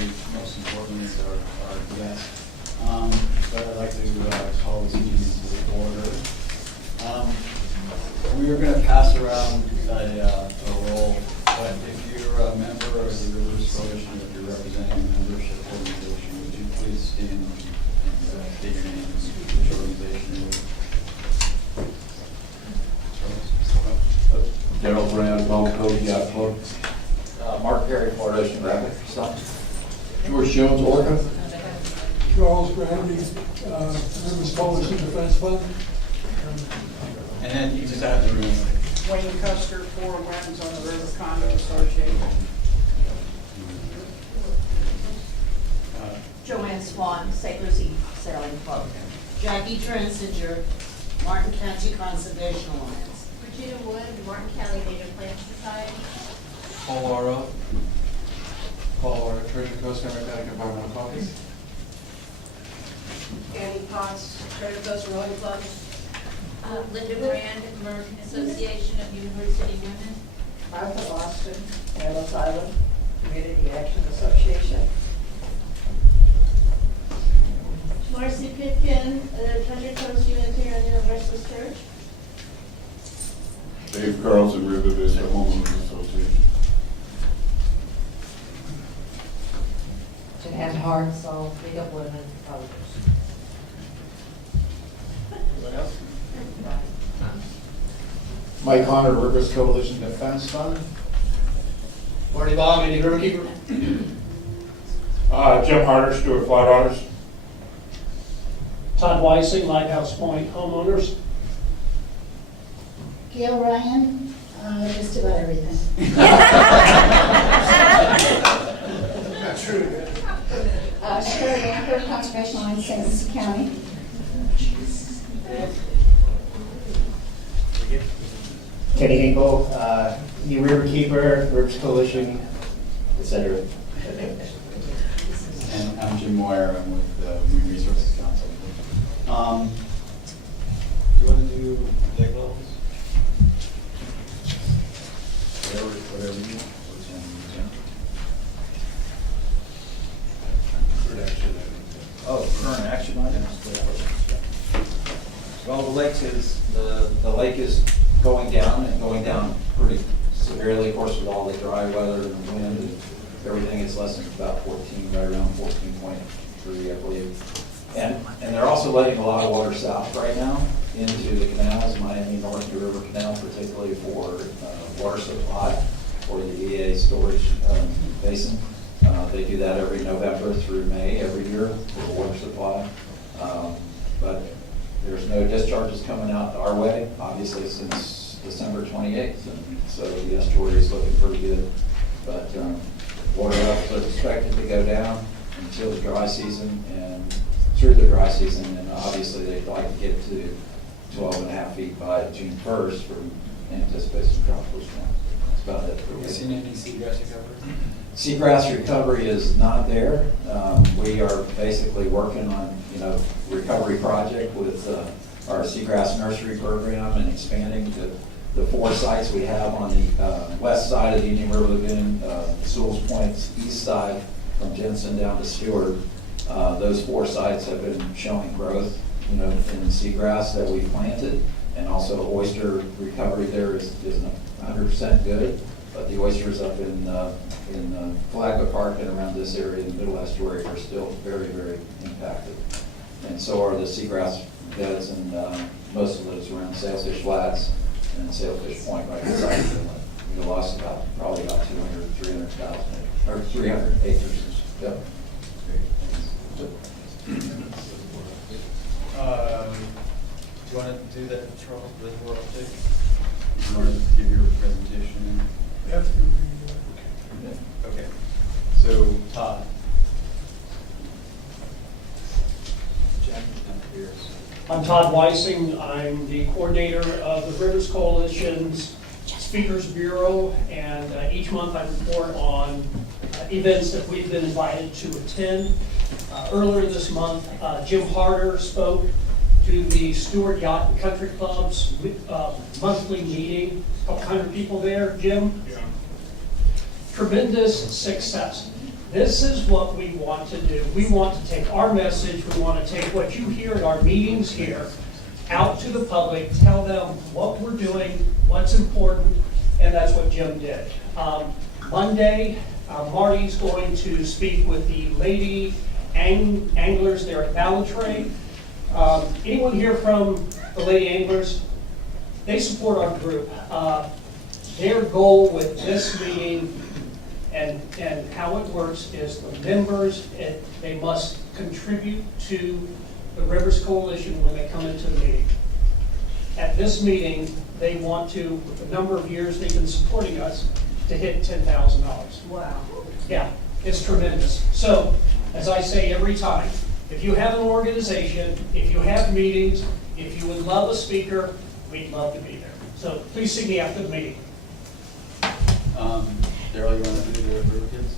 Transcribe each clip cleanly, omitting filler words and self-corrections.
say most importantly is our guest. But I'd like to call this meeting to order. We are going to pass around a roll, but if you're a member of the Rivers Coalition, if you're representing a membership organization, would you please stand and state your name and which organization you're General Brand, Gulf Coast Yacht Club. Mark Perry, Florida Ocean Graphic Stop. George Jones, Orca. Charles Granby, Rivers Coalition Defense Fund. And then you just have to remember. Wayne Custer, Four Winds on the River Condo Association. Joanne Swan, St. Lucie Sailing Club. Jackie Transinger, Martin County Conservation Alliance. Regina Wood, Martin County Native Plant Society. Paul Laura, Treasure Coast Democratic Environmental Caucus. Annie Potts, Treasure Coast Rowing Club. Linda Brand, American Association of University Women. Martha Boston, Ellis Island Community Action Association. Marcy Pitkin, Treasure Coast Unitarian Universalist Church. Dave Carlson, River Vista Homeowners Association. Jeanette Hart, so Big Up Women Voters. What else? Mike Connor, Rivers Coalition Defense Fund. Marty Baum, Indian Riverkeeper. Jim Harder, Stuart Flat Otters. Todd Weissing, Lighthouse Point Homeowners. Gail Ryan, just about everything. That's true. Sherry Anchor, Conservation Alliance, St. Lucie County. Kenny Hinkle, New Riverkeeper, Rivers Coalition, etc. And I'm Jim Moyer. I'm with the Marine Resources Council. Do you want to do deck levels? Whatever you want. What's on the agenda? Current action items. Well, the lake is going down and going down pretty severely, of course, with all the dry weather and the wind and everything. It's less than about 14, right around 14.3, I believe. And they're also letting a lot of water south right now into the canals, Miami North New River Canal, particularly for water supply for the EA storage basin. They do that every November through May every year for water supply. But there's no discharges coming out our way, obviously, since December 28th. And so the estuary is looking pretty good. But water levels are expected to go down until the dry season and through the dry season. And obviously, they'd like to get to 12.5 feet by June 1st for anticipation of tropical storm. That's about it. Have you seen any seagrass recovery? Seagrass recovery is not there. We are basically working on, recovery project with our seagrass nursery program and expanding the 4 sites we have on the west side of the Indian River Lagoon, Sewell's Point's east side from Jensen down to Stewart. Those 4 sites have been showing growth, in seagrass that we planted, and also oyster recovery there isn't 100% good. But the oysters up in Flagler Park and around this area, in the middle estuary, are still very, very impacted. And so are the seagrass beds, and most of those around Sailfish Flats and Sailfish Point right beside the inlet. We lost probably about 200, 300,000, or 300 acres. Yep. Do you want to do that, Charles, the world update? You want to give your presentation? After Okay. So, Todd. I'm Todd Weissing. I'm the coordinator of the Rivers Coalition's Speakers Bureau, and each month I report on events that we've been invited to attend. Earlier this month, Jim Harder spoke to the Stewart Yacht and Country Club's monthly meeting. A couple hundred people there, Jim. Yeah. Tremendous success. This is what we want to do. We want to take our message, we want to take what you hear at our meetings here out to the public, tell them what we're doing, what's important, and that's what Jim did. Monday, Marty's going to speak with the lady anglers there at Ballantrae. Anyone here from the lady anglers? They support our group. Their goal with this meeting and how it works is the members, they must contribute to the Rivers Coalition when they come into the meeting. At this meeting, they want to, with the number of years they've been supporting us, to hit $10,000. Wow. Yeah, it's tremendous. So, as I say every time, if you have an organization, if you have meetings, if you would love a speaker, we'd love to be there. So please see me after the meeting. Daryl, you want to do the River Kids?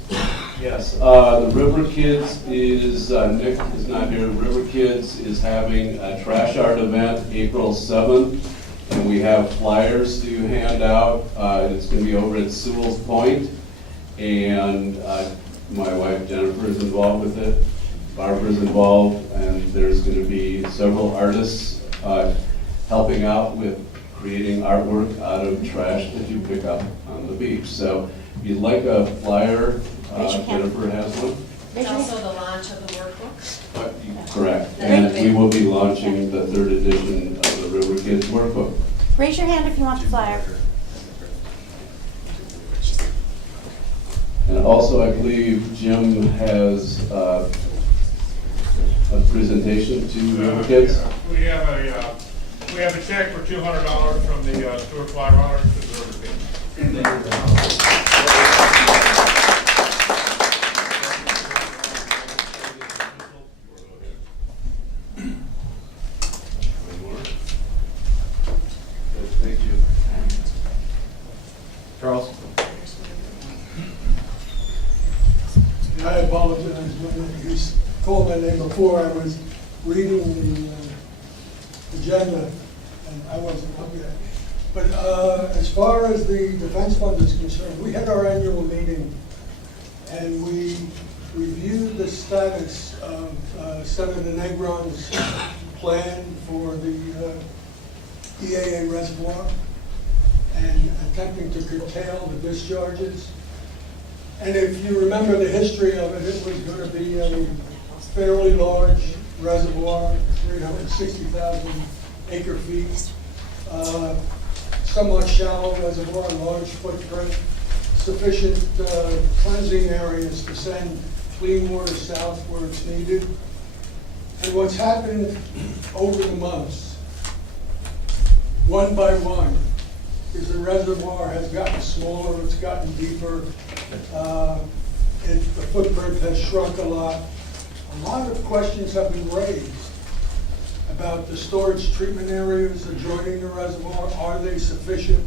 Yes, the River Kids is, Nick is not here, River Kids is having a trash art event April 7th, and we have flyers to hand out. It's going to be over at Sewell's Point, and my wife Jennifer is involved with it, Barbara's involved, and there's going to be several artists helping out with creating artwork out of trash that you pick up on the beach. So if you'd like a flyer, Jennifer has one. It's also the launch of the workbook. Correct. And we will be launching the 3rd edition of the River Kids Workbook. Raise your hand if you want the flyer. And also, I believe Jim has a presentation to River Kids. Yeah. We have a check for $200 from the Stuart Fly Runners to the River Kids. Thank you. Charles? I apologize when you called my name before. I was reading the agenda and I wasn't up yet. But as far as the defense fund is concerned, we had our annual meeting and we reviewed the status of Senator Negron's plan for the EAA reservoir and attempting to curtail the discharges. And if you remember the history of it, it was going to be a fairly large reservoir, 360,000 acre feet, somewhat shallow reservoir, large footprint, sufficient cleansing areas to send clean water south where it's needed. And what's happened over the months, one by one, is the reservoir has gotten smaller, it's gotten deeper, the footprint has shrunk a lot. A lot of questions have been raised about the storage treatment areas adjoining the reservoir. Are they sufficient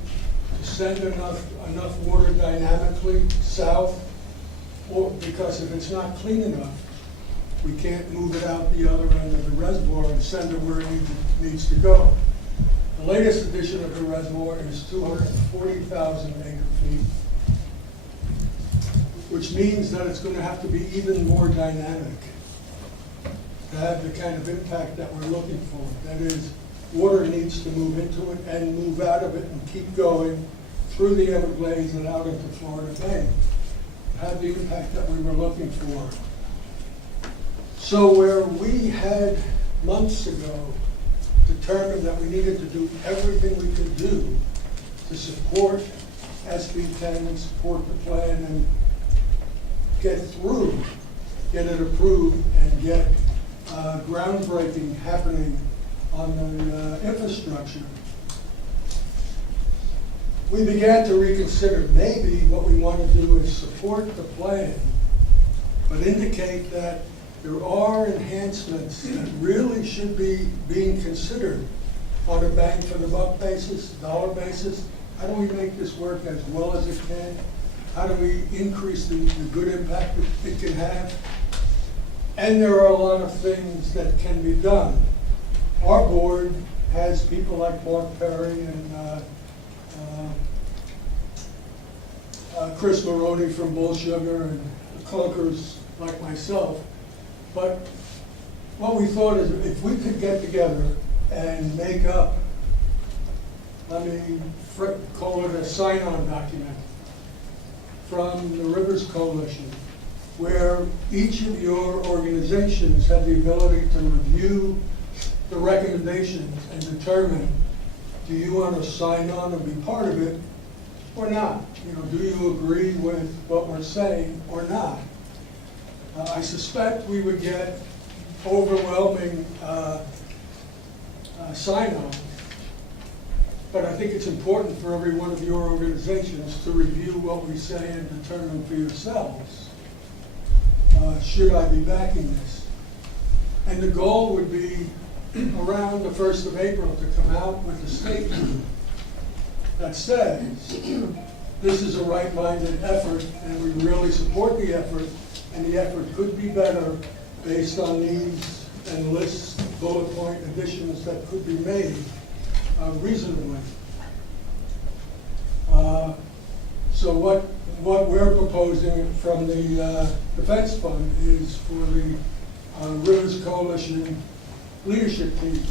to send enough water dynamically south? Or because if it's not clean enough, we can't move it out the other end of the reservoir and send it where it needs to go. The latest edition of the reservoir is 240,000 acre feet, which means that it's going to have to be even more dynamic to have the kind of impact that we're looking for. That is, water needs to move into it and move out of it and keep going through the Everglades and out into Florida Bay to have the impact that we were looking for. So where we had months ago determined that we needed to do everything we could do to support SB 10 and support the plan and get it approved and get groundbreaking happening on the infrastructure, we began to reconsider maybe what we want to do is support the plan, but indicate that there are enhancements that really should be being considered on a bang for the buck basis, dollar basis. How do we make this work as well as it can? How do we increase the good impact that it can have? And there are a lot of things that can be done. Our board has people like Mark Perry and Chris Maroney from Bull Sugar and clunkers like myself. But what we thought is if we could get together and make up, let me call it a sign-on document from the Rivers Coalition, where each of your organizations have the ability to review the recommendations and determine, do you want to sign on and be part of it or not? You know, do you agree with what we're saying or not? I suspect we would get overwhelming sign-on, but I think it's important for every one of your organizations to review what we say and determine for yourselves, should I be backing this? And the goal would be around the 1st of April to come out with a statement that says, this is a right-minded effort and we really support the effort, and the effort could be better based on these and lists, bullet point additions that could be made reasonably. So what we're proposing from the Defense Fund is for the Rivers Coalition leadership team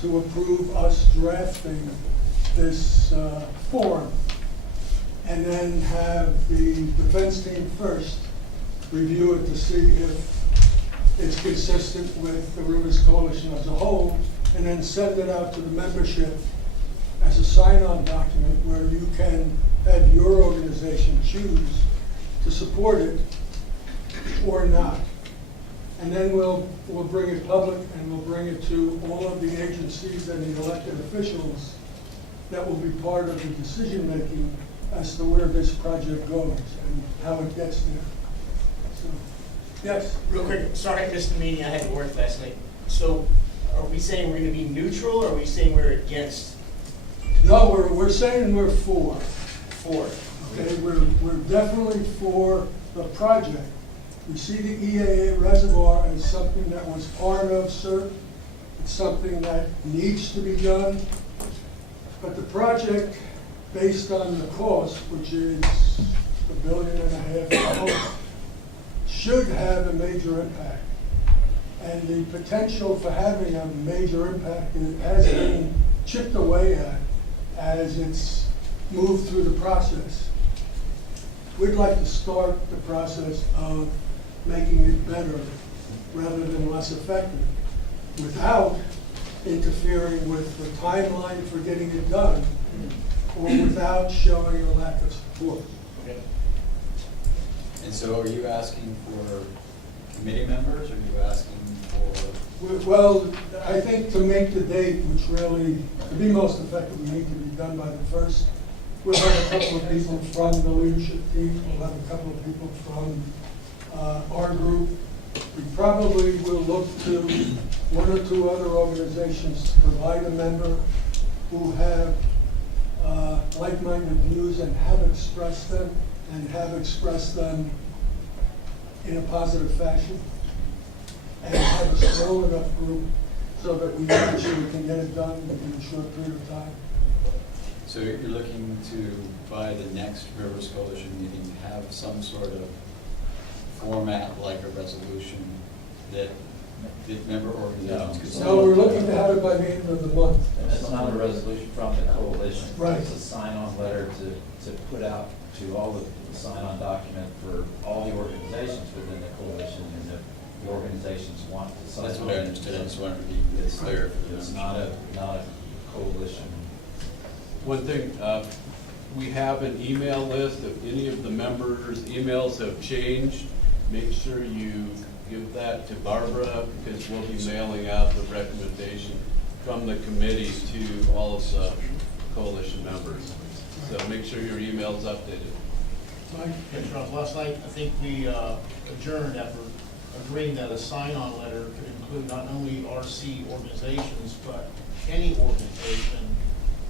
to approve us drafting this form, and then have the defense team first review it to see if it's consistent with the Rivers Coalition as a whole, and then send it out to the membership as a sign-on document where you can have your organization choose to support it or not. And then we'll bring it public, and we'll bring it to all of the agencies and the elected officials that will be part of the decision-making as to where this project goes and how it gets there. So, yes? Real quick, sorry I missed the meeting, I had to work last night. So are we saying we're gonna be neutral, or are we saying we're against? No, we're saying we're for. For. Okay, we're definitely for the project. We see the EAA reservoir as something that was part of CERT. It's something that needs to be done. But the project, based on the cost, which is $1.5 billion, should have a major impact. And the potential for having a major impact has been chipped away at as it's moved through the process. We'd like to start the process of making it better rather than less effective, without interfering with the timeline for getting it done, or without showing a lack of support. Okay. And so are you asking for committee members, or are you asking for? Well, I think to make the date, which really, to be most effective, we need to be done by the 1st. We'll have a couple of people from the leadership team, we'll have a couple of people from our group. We probably will look to 1 or 2 other organizations to provide a member who have like-minded views and have expressed them, in a positive fashion, and have a small enough group so that we actually can get it done in a short period of time. So you're looking to, by the next Rivers Coalition meeting, have some sort of format like a resolution that the member organizations could sign? So we're looking to have it by the end of the month. And it's not a resolution from the coalition. Right. It's a sign-on letter to put out to all the sign-on document for all the organizations within the coalition, and if the organizations want to sign on. That's what I understood. I just wanted to be clear for the It's not a coalition. One thing, we have an email list. If any of the members' emails have changed, make sure you give that to Barbara, because we'll be mailing out the recommendation from the committee to all of the coalition members. So make sure your email's updated. Yeah, Charles, last night, I think we adjourned after agreeing that a sign-on letter could include not only RC organizations, but any organization,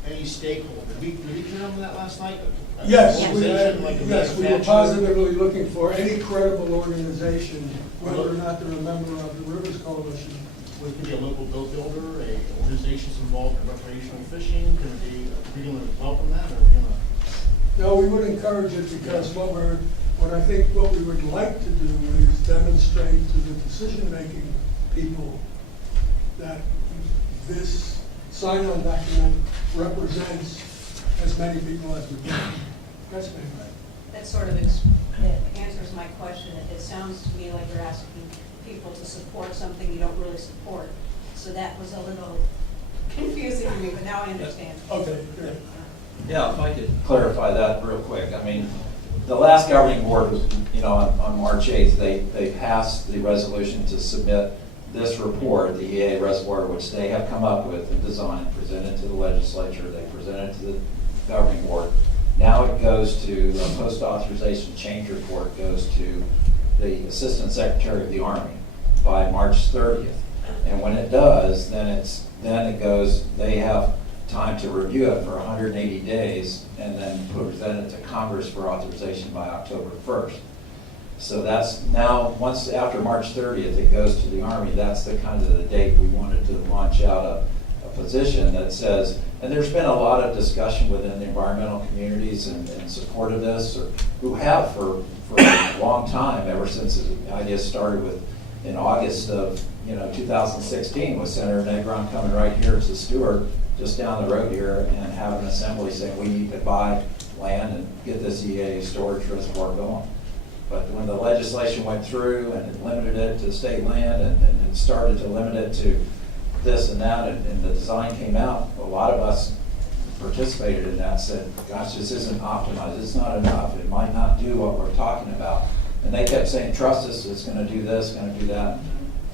any stakeholder. Did we hear on that last night? Yes, Organization like a we were manufacturer? positively looking for any credible organization, whether or not they're a member of the Rivers Coalition. Well, it could be a local boat builder, organizations involved in recreational fishing. Could it be, are we going to welcome that, or are we going to? No, we would encourage it, because what What I think what we would like to do is demonstrate to the decision-making people that this sign-on document represents as many people as we can. Yes, ma'am. That sort of answers my question. It sounds to me like you're asking people to support something you don't really support. So that was a little confusing to me, but now I understand. Okay, good. Yeah, if I could clarify that real quick. I mean, the last governing board was, on March 8th, they passed the resolution to submit this report, the EA reservoir, which they have come up with and designed, presented to the legislature, they presented to the governing board. Now it goes to, the post-authorization change report goes to the Assistant Secretary of the Army by March 30th. And when it does, then it goes, they have time to review it for 180 days and then present it to Congress for authorization by October 1st. So that's now, once after March 30th, it goes to the Army. That's the kind of the date we wanted to launch out a position that says, and there's been a lot of discussion within the environmental communities and support of this, or who have for a long time, ever since the idea started with in August of 2016 with Senator Negron coming right here to Stewart, just down the road here, and have an assembly saying we need to buy land and get this EA storage reservoir going. But when the legislation went through and it limited it to state land and it started to limit it to this and that, and the design came out, a lot of us participated in that, said, gosh, this isn't optimized, it's not enough, it might not do what we're talking about. And they kept saying, trust us, it's going to do this, going to do that.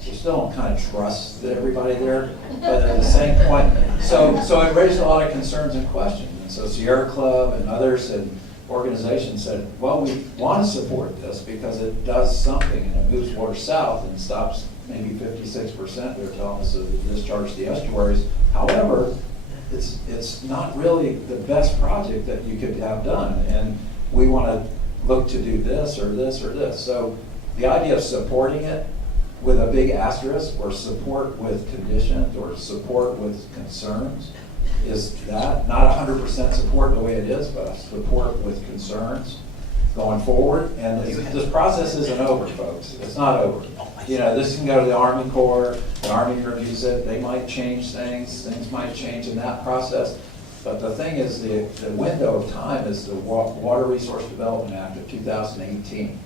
We still don't kind of trust everybody there, but at the same point, so it raised a lot of concerns and questions. And so Sierra Club and others and organizations said, well, we want to support this because it does something and it moves water south and stops maybe 56%, they're telling us, of the discharge to the estuaries. However, it's not really the best project that you could have done, and we want to look to do this or this or this. So the idea of supporting it with a big asterisk, or support with conditions, or support with concerns, is that not 100% support the way it is, but support with concerns going forward. And this process isn't over, folks. It's not over. This can go to the Army Corps, the Army reviews it, they might change things might change in that process. But the thing is, the window of time is the Water Resource Development Act of 2018.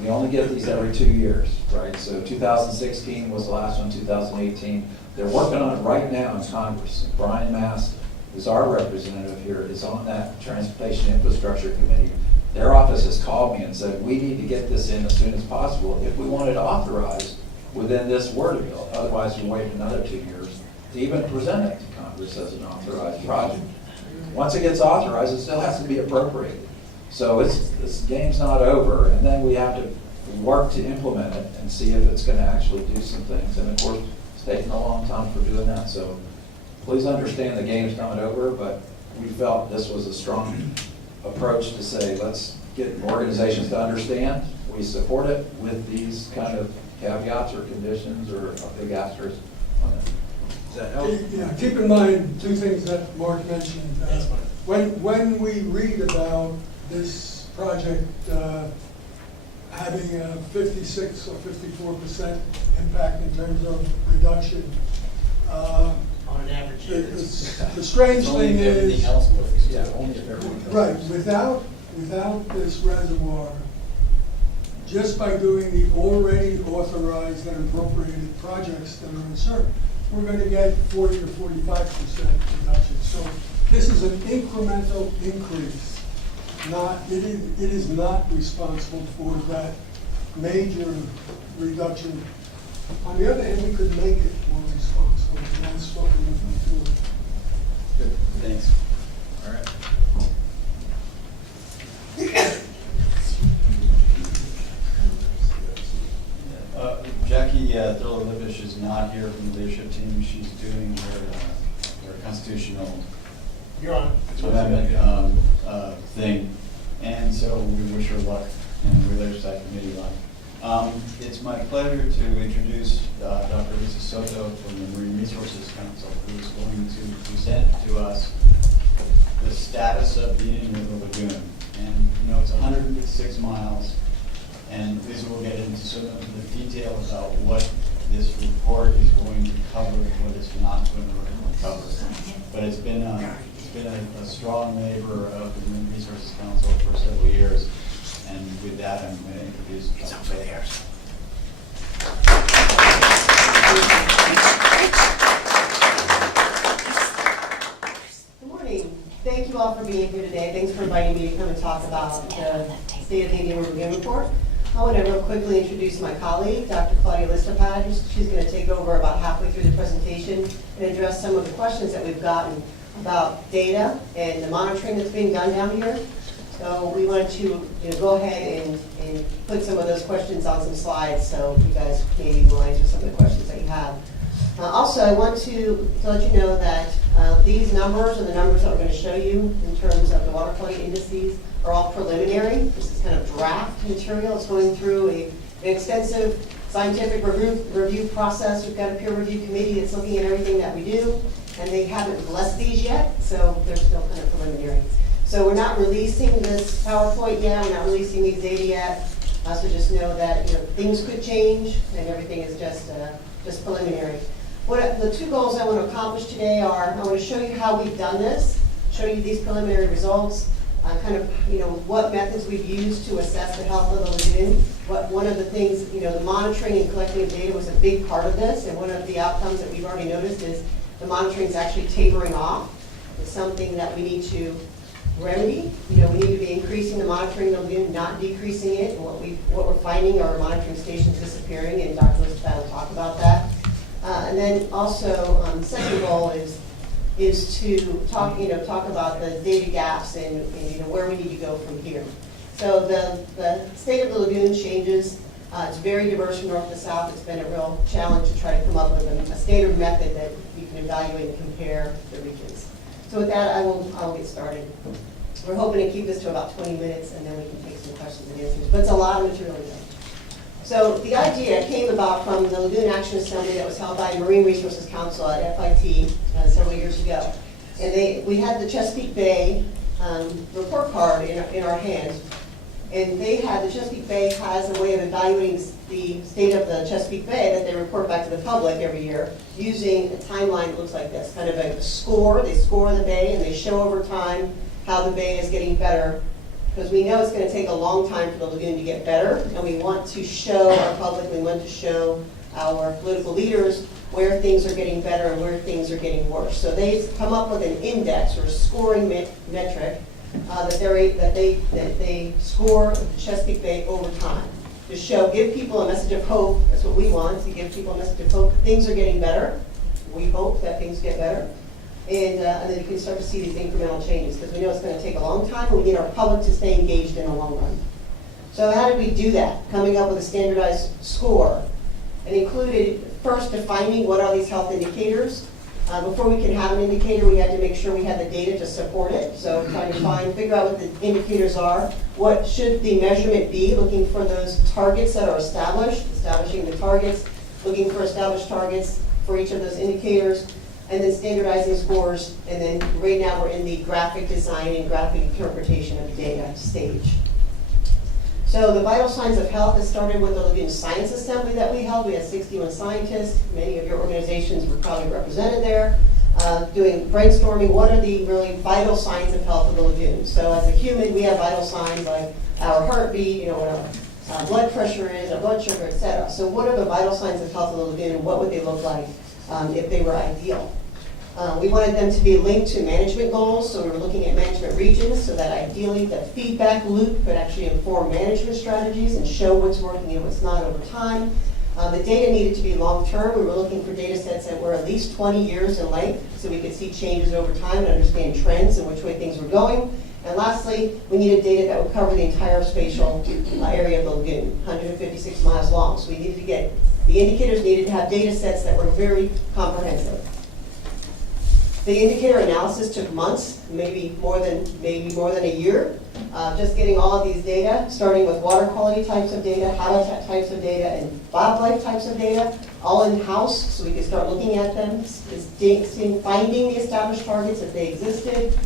We only get these every 2 years, right? So 2016 was the last one, 2018. They're working on it right now in Congress. Brian Mast, who's our representative here, is on that Transportation Infrastructure Committee. Their office has called me and said, we need to get this in as soon as possible if we want it authorized within this word bill. Otherwise, we wait another 2 years to even present it to Congress as an authorized project. Once it gets authorized, it still has to be appropriated. So this game's not over, and then we have to work to implement it and see if it's going to actually do some things. And of course, it's taken a long time for doing that. So please understand the game's not over, but we felt this was a strong approach to say, let's get organizations to understand. We support it with these kind of caveats or conditions or a big asterisk on it. Does that help? Yeah, keep in mind two things that Mark mentioned. When we read about this project having a 56 or 54% impact in terms of reduction, On an average year. the strange thing is, Only if everything else. right, without this reservoir, just by doing the already authorized and appropriated projects that are in service, we're going to get 40 to 45% reduction. So this is an incremental increase. It is not responsible for that major reduction. On the other hand, we could make it more responsible, and that's what we're looking for. Good, thanks. All right. Jackie Thurlow-Libish is not here from the leadership team. She's doing her constitutional You're on. amendment thing, and so we wish her luck, and we wish that committee luck. It's my pleasure to introduce Dr. Lisa Soto from the Marine Resources Council, who is going to present to us the status of the Indian River Lagoon. And it's 106 miles, and Lisa will get into some of the detail about what this report is going to cover and what it's not going to cover. But it's been a strong labor of the Human Resources Council for several years, and with that, I'm going to introduce Dr. Baker. Good morning. Thank you all for being here today. Thanks for inviting me to come and talk about the State of the Indian River Game Report. I want to real quickly introduce my colleague, Dr. Claudia Listopad. She's going to take over about halfway through the presentation and address some of the questions that we've gotten about data and the monitoring that's being done down here. So we wanted to go ahead and put some of those questions on some slides so you guys maybe will answer some of the questions that you have. Also, I want to let you know that these numbers are the numbers that we're going to show you in terms of the water quality indices are all preliminary. This is kind of draft material. It's going through an extensive scientific review process. We've got a peer review committee that's looking at everything that we do, and they haven't blessed these yet, so they're still kind of preliminary. So we're not releasing this PowerPoint yet. We're not releasing these data yet. So just know that things could change, and everything is just preliminary. The two goals I want to accomplish today are, I want to show you how we've done this, show you these preliminary results, kind of, what methods we've used to assess the health of the lagoon. One of the things, the monitoring and collecting of data was a big part of this, and one of the outcomes that we've already noticed is the monitoring is actually tapering off. It's something that we need to remedy. We need to be increasing the monitoring of the lagoon, not decreasing it. And what we're finding are monitoring stations disappearing, and Dr. Listopad will talk about that. And then also, the second goal is to talk about the data gaps and where we need to go from here. So the state of the lagoon changes. It's very diverse from north to south. It's been a real challenge to try to come up with a standard method that you can evaluate and compare the regions. So with that, I will get started. We're hoping to keep this to about 20 minutes, and then we can take some questions and answers. But it's a lot of material today. So the idea came about from the Lagoon Action Assembly that was held by Marine Resources Council at FIT several years ago. And we had the Chesapeake Bay report card in our hands. And the Chesapeake Bay has a way of evaluating the state of the Chesapeake Bay that they report back to the public every year using a timeline that looks like this, kind of a score. They score the bay and they show over time how the bay is getting better, because we know it's going to take a long time for the lagoon to get better, and we want to show our public, we want to show our political leaders where things are getting better and where things are getting worse. So they've come up with an index or a scoring metric that they score the Chesapeake Bay over time to give people a message of hope. That's what we want, to give people a message of hope. Things are getting better. We hope that things get better. And then you can start to see these incremental changes, because we know it's going to take a long time, and we need our public to stay engaged in the long run. So how did we do that? Coming up with a standardized score. It included first defining what are these health indicators. Before we could have an indicator, we had to make sure we had the data to support it. So trying to figure out what the indicators are. What should the measurement be? Looking for those targets that are establishing the targets, looking for established targets for each of those indicators, and then standardizing scores. And then right now we're in the graphic design and graphic interpretation of data stage. So the vital signs of health has started with the Lagoon Science Assembly that we held. We had 61 scientists. Many of your organizations were probably represented there, doing brainstorming. What are the really vital signs of health of the lagoon? So as a human, we have vital signs like our heartbeat, what our blood pressure is, our blood sugar, etc. So what are the vital signs of health of the lagoon, and what would they look like if they were ideal? We wanted them to be linked to management goals, so we were looking at management regions, so that ideally the feedback loop could actually inform management strategies and show what's working and what's not over time. The data needed to be long-term. We were looking for data sets that were at least 20 years in length, so we could see changes over time and understand trends and which way things were going. And lastly, we needed data that would cover the entire spatial area of the lagoon, 156 miles long. So we needed to get, the indicators needed to have data sets that were very comprehensive. The indicator analysis took months, maybe more than a year. Just getting all of these data, starting with water quality types of data, habitat types of data, and wildlife types of data, all in-house, so we could start looking at them, finding the established targets if they existed.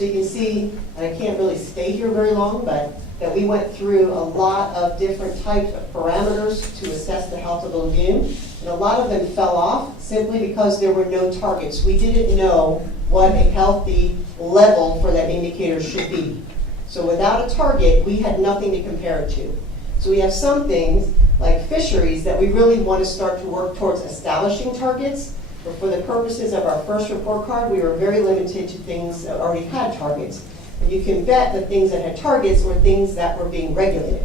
So you can see, and I can't really stay here very long, but that we went through a lot of different types of parameters to assess the health of the lagoon. And a lot of them fell off simply because there were no targets. We didn't know what a healthy level for that indicator should be. So without a target, we had nothing to compare it to. So we have some things like fisheries that we really want to start to work towards establishing targets. But for the purposes of our first report card, we were very limited to things that already had targets. And you can bet the things that had targets were things that were being regulated.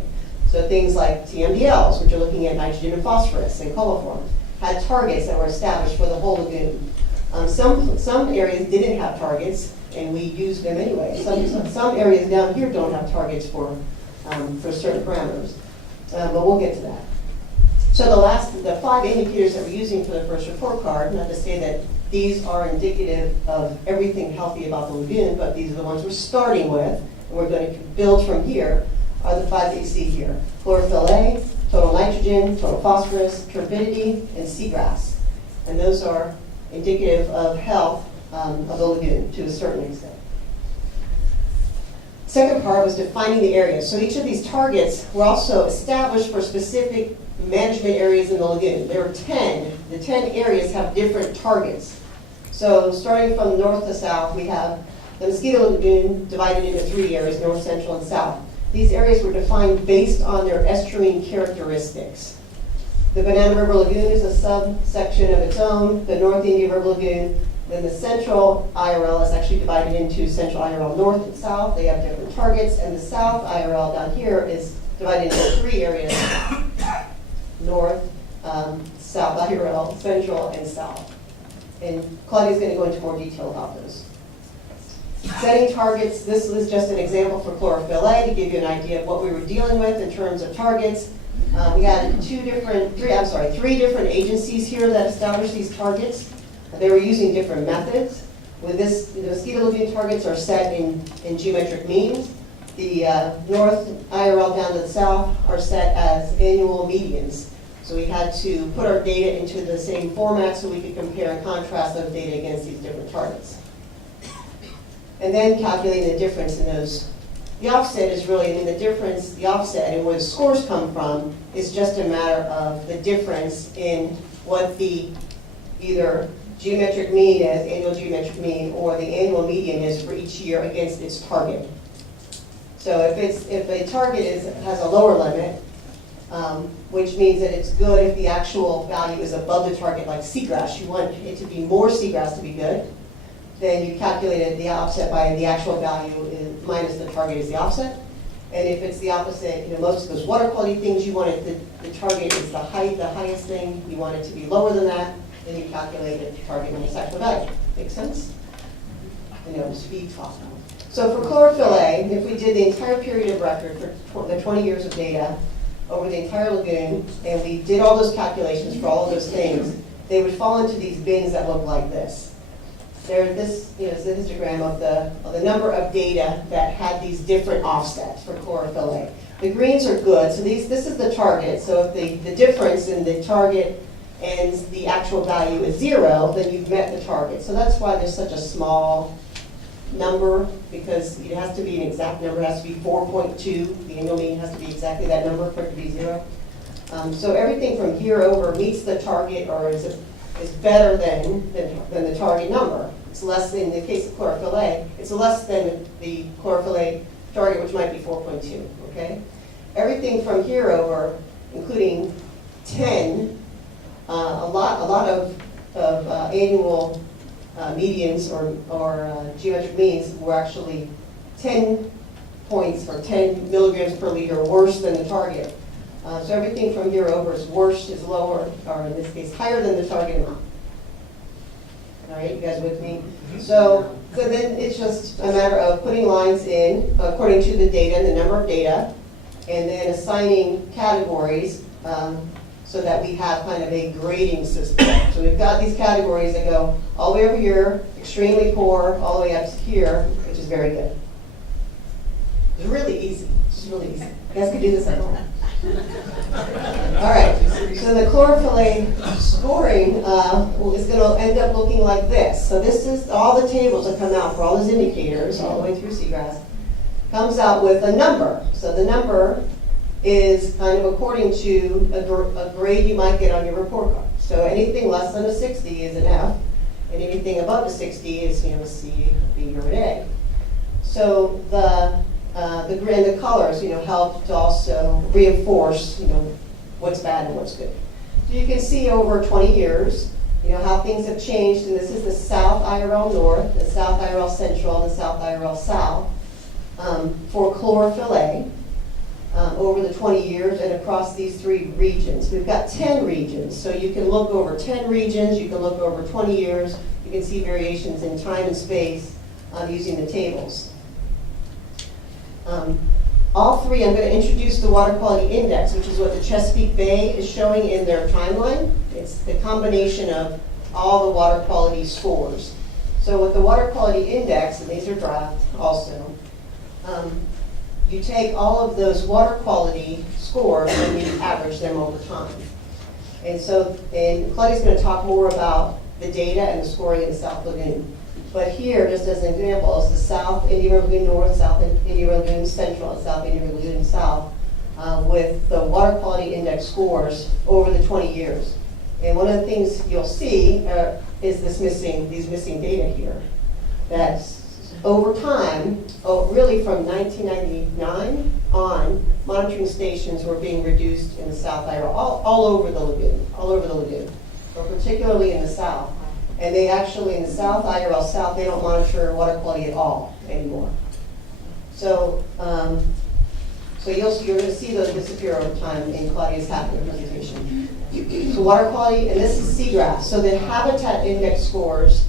So things like TMDLs, which are looking at nitrogen and phosphorus and coliform, had targets that were established for the whole lagoon. Some areas didn't have targets, and we used them anyway. Some areas down here don't have targets for certain parameters, but we'll get to that. So the 5 indicators that we're using for the first report card, not to say that these are indicative of everything healthy about the lagoon, but these are the ones we're starting with, and we're going to build from here, are the 5 that you see here. Chlorophyll A, total nitrogen, total phosphorus, turbidity, and seagrass. And those are indicative of health of the lagoon to a certain extent. Second part was defining the areas. So each of these targets were also established for specific management areas in the lagoon. There are 10. The 10 areas have different targets. So starting from north to south, we have the Mosquito Lagoon divided into 3 areas, north, central, and south. These areas were defined based on their estuarine characteristics. The Banana River Lagoon is a subsection of its own, the North Indian River Lagoon. Then the central IRL is actually divided into central IRL north and south. They have different targets. And the south IRL down here is divided into 3 areas, north, south IRL, central, and south. And Claudia's going to go into more detail about those. Setting targets, this is just an example for chlorophyll A to give you an idea of what we were dealing with in terms of targets. We had 3 different agencies here that established these targets. They were using different methods. With this, the Mosquito Lagoon targets are set in geometric means. The north IRL down to the south are set as annual medians. So we had to put our data into the same format so we could compare and contrast those data against these different targets. And then calculating the difference in those. The offset is really, the offset and where the scores come from is just a matter of the difference in what the either geometric mean is, annual geometric mean, or the annual median is for each year against its target. So if a target has a lower limit, which means that it's good if the actual value is above the target, like seagrass, you want it to be more seagrass to be good, then you calculated the offset by the actual value minus the target is the offset. And if it's the opposite, most of those water quality things, you want it, the target is the highest thing, you want it to be lower than that, then you calculate the target minus actual value. Make sense? Speed talk. So for chlorophyll A, if we did the entire period of record for the 20 years of data over the entire lagoon, and we did all those calculations for all of those things, they would fall into these bins that look like this. This is a histogram of the number of data that had these different offsets for chlorophyll A. The greens are good, so this is the target. So if the difference in the target and the actual value is 0, then you've met the target. So that's why there's such a small number, because it has to be an exact number. It has to be 4.2. The annual mean has to be exactly that number for it to be 0. So everything from here over meets the target or is better than the target number. It's less than, in the case of chlorophyll A, it's less than the chlorophyll A target, which might be 4.2, okay? Everything from here over, including 10, a lot of annual medians or geometric means were actually 10 points or 10 milligrams per liter worse than the target. So everything from here over is worse, is lower, or in this case, higher than the target amount. All right, you guys with me? So then it's just a matter of putting lines in according to the data and the number of data, and then assigning categories so that we have kind of a grading system. So we've got these categories that go all the way over here, extremely poor, all the way up to here, which is very good. It's really easy. It's really easy. You guys can do this at home. All right, So the chlorophyll A scoring is going to end up looking like this. So this is all the tables that come out for all those indicators all the way through seagrass. Comes out with a number. So the number is kind of according to a grade you might get on your report card. So anything less than a 60 is an F, and anything above a 60 is a C, a B, or an A. So the colors help to also reinforce what's bad and what's good. So you can see over 20 years how things have changed, and this is the South IRL North, the South IRL Central, and the South IRL South for chlorophyll A. Over the 20 years and across these 3 regions. We've got 10 regions, so you can look over 10 regions, you can look over 20 years, you can see variations in time and space using the tables. All 3, I'm going to introduce the water quality index, which is what the Chesapeake Bay is showing in their timeline. It's the combination of all the water quality scores. So with the water quality index, and these are draft also, you take all of those water quality scores and you average them over time. And Claudia's going to talk more about the data and the scoring in the South Lagoon. But here, just as an example, is the South Indian River Lagoon North, South Indian River Lagoon Central, and South Indian River Lagoon South with the water quality index scores over the 20 years. And one of the things you'll see is these missing data here. That's over time, really from 1999 on, monitoring stations were being reduced in the South IRL, all over the lagoon, but particularly in the South. And they actually, in the South IRL South, they don't monitor water quality at all anymore. So, you're going to see those disappear over time in Claudia's half-year presentation. So water quality, and this is seagrass. So the habitat index scores,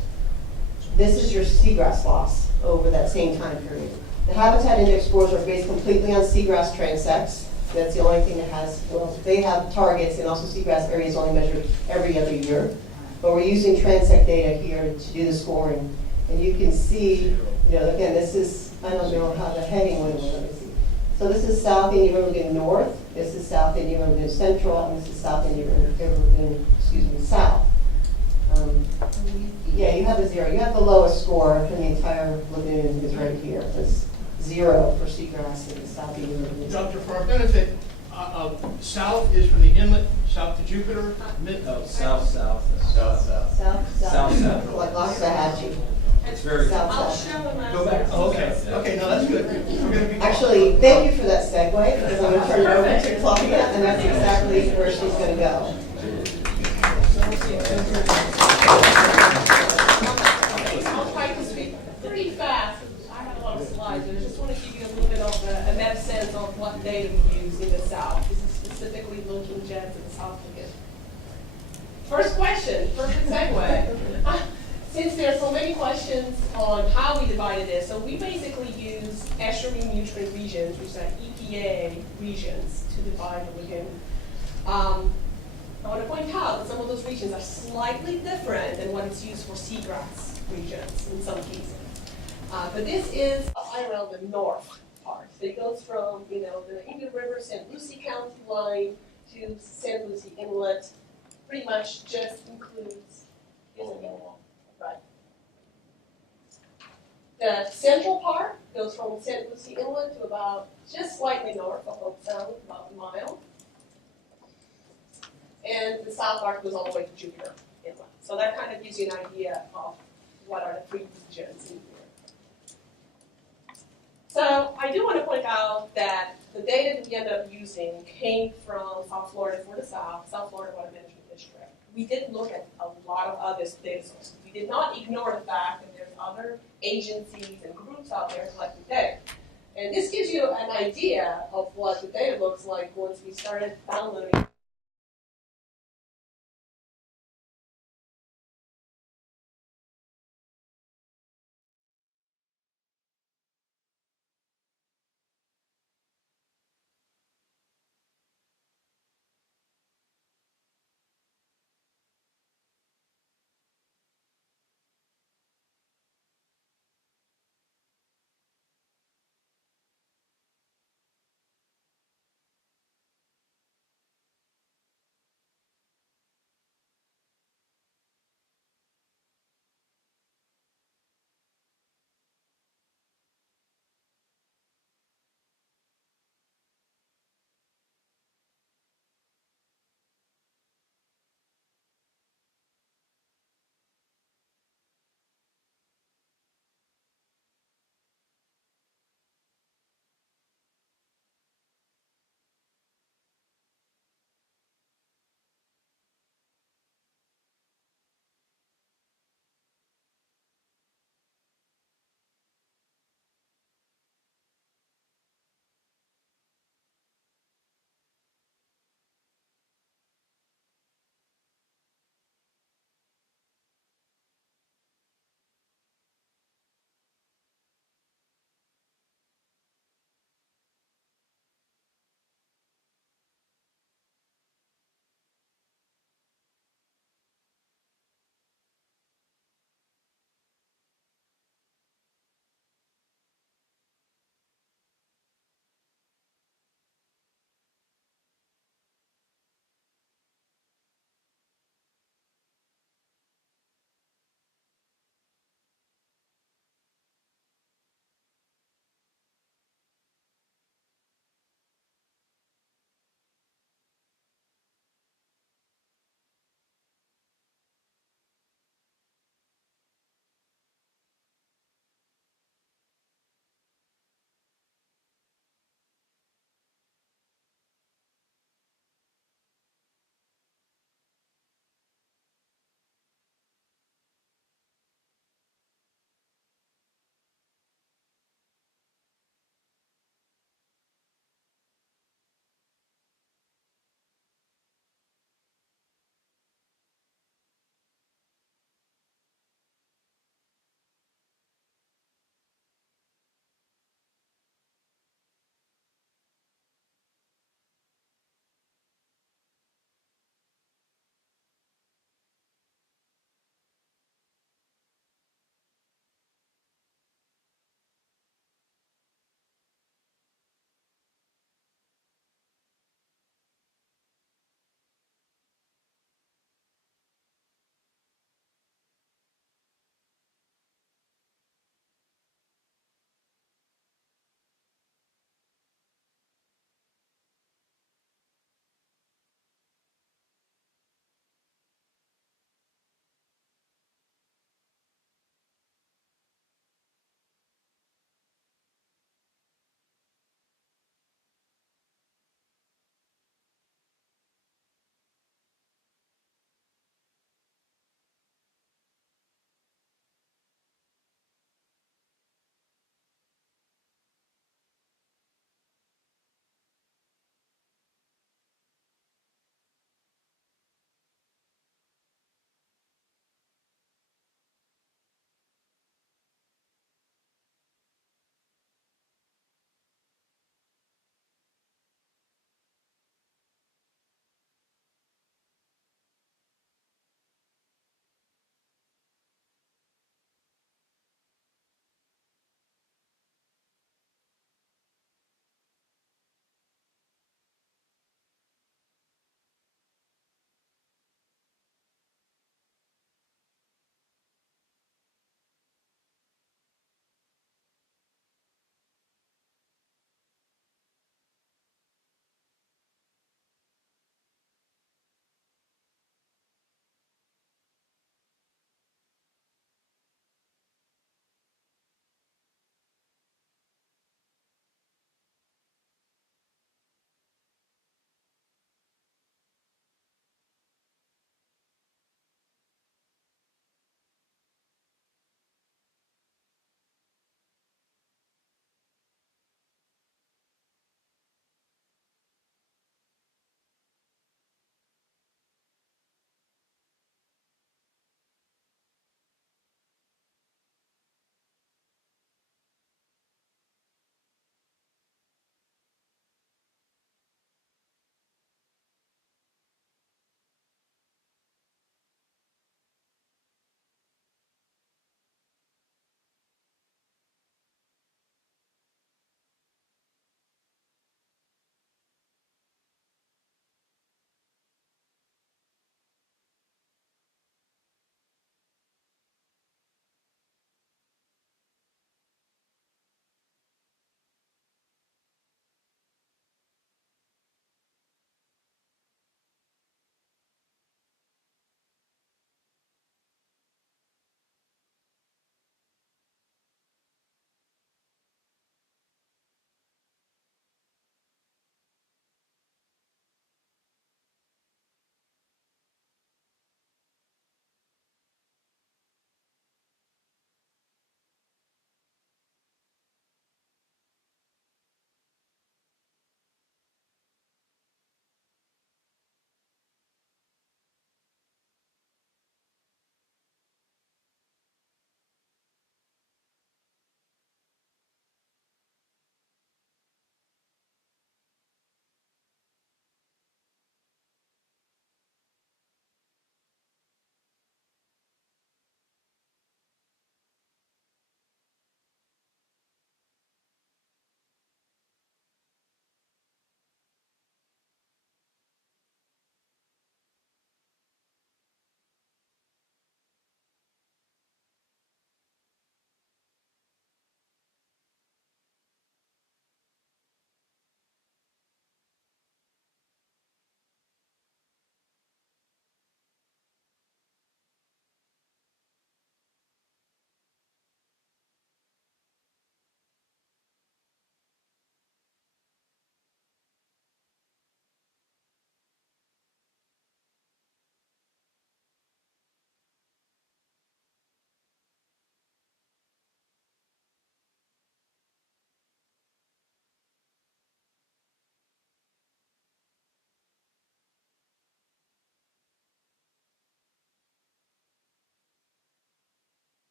this is your seagrass loss over that same time period. The habitat index scores are based completely on seagrass transects. That's the only thing that has, they have targets, and also seagrass areas only measured every other year. But we're using transect data here to do the scoring. And you can see, again, this is, I don't know how the heading went, let me see. So this is South Indian River Lagoon North, this is South Indian River Lagoon Central, and this is South Indian River Lagoon, South. Yeah, you have the 0. You have the lowest score in the entire lagoon is right here. It's 0 for seagrass in the South Indian River Lagoon. Doctor, for our benefit, south is from the inlet, south to Jupiter, South. Like Loxahatchee. It's very. I'll South. show them. Go back. Okay, no, that's good. We're gonna be. Actually, thank you for that segue, because I'm going to turn it over to Claudia, and that's exactly where she's going to go. I'll try to speak pretty fast. I have a lot of slides, and I just want to give you a little bit of a map sense of what data we use in the South. This is specifically looking just at the South Lagoon. First question, perfect segue. Since there are so many questions on how we divided this, so we basically use estuarine nutrient regions, which are EPA regions, to divide the lagoon. I want to point out that some of those regions are slightly different than what is used for seagrass regions in some cases. But this is around the north part. So it goes from the Indian River, St. Lucie County line to St. Lucie Inlet. Pretty much just includes right. The central part goes from St. Lucie Inlet to about just slightly north of Hope Sound, about a mile. And the south part goes all the way to Jupiter Inlet. So that kind of gives you an idea of what are the 3 regions in here. So I do want to point out that the data that we ended up using came from South Florida for the South Florida Water Management District. We did look at a lot of other data sources. We did not ignore the fact that there's other agencies and groups out there collecting data. And this gives you an idea of what the data looks like once we started downloading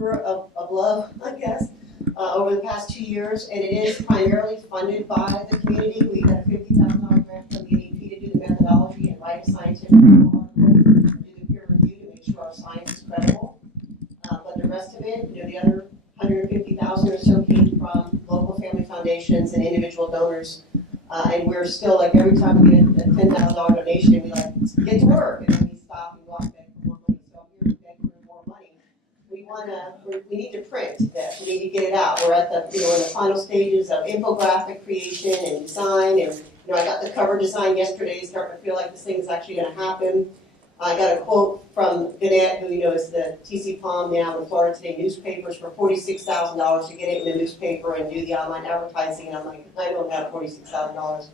of love, I guess, over the past 2 years, and it is primarily funded by the community. We got a $50,000 grant from the NEP to do the methodology and write a scientific article, do the peer review to make sure our science is credible. But the rest of it, the other 150,000 or so came from local family foundations and individual donors. And we're still, like, every time we get a $10,000 donation, we like, get to work, and then we stop and go out and beg for more money. So I'm here to beg for more money. We need to print this. We need to get it out. We're at the, in the final stages of infographic creation and design. And, I got the cover design yesterday, starting to feel like this thing's actually going to happen. I got a quote from Gannett, who is the TC Palm now in Florida Today newspapers, for $46,000 to get it in the newspaper and do the online advertising. And I'm like, I don't have $46,000.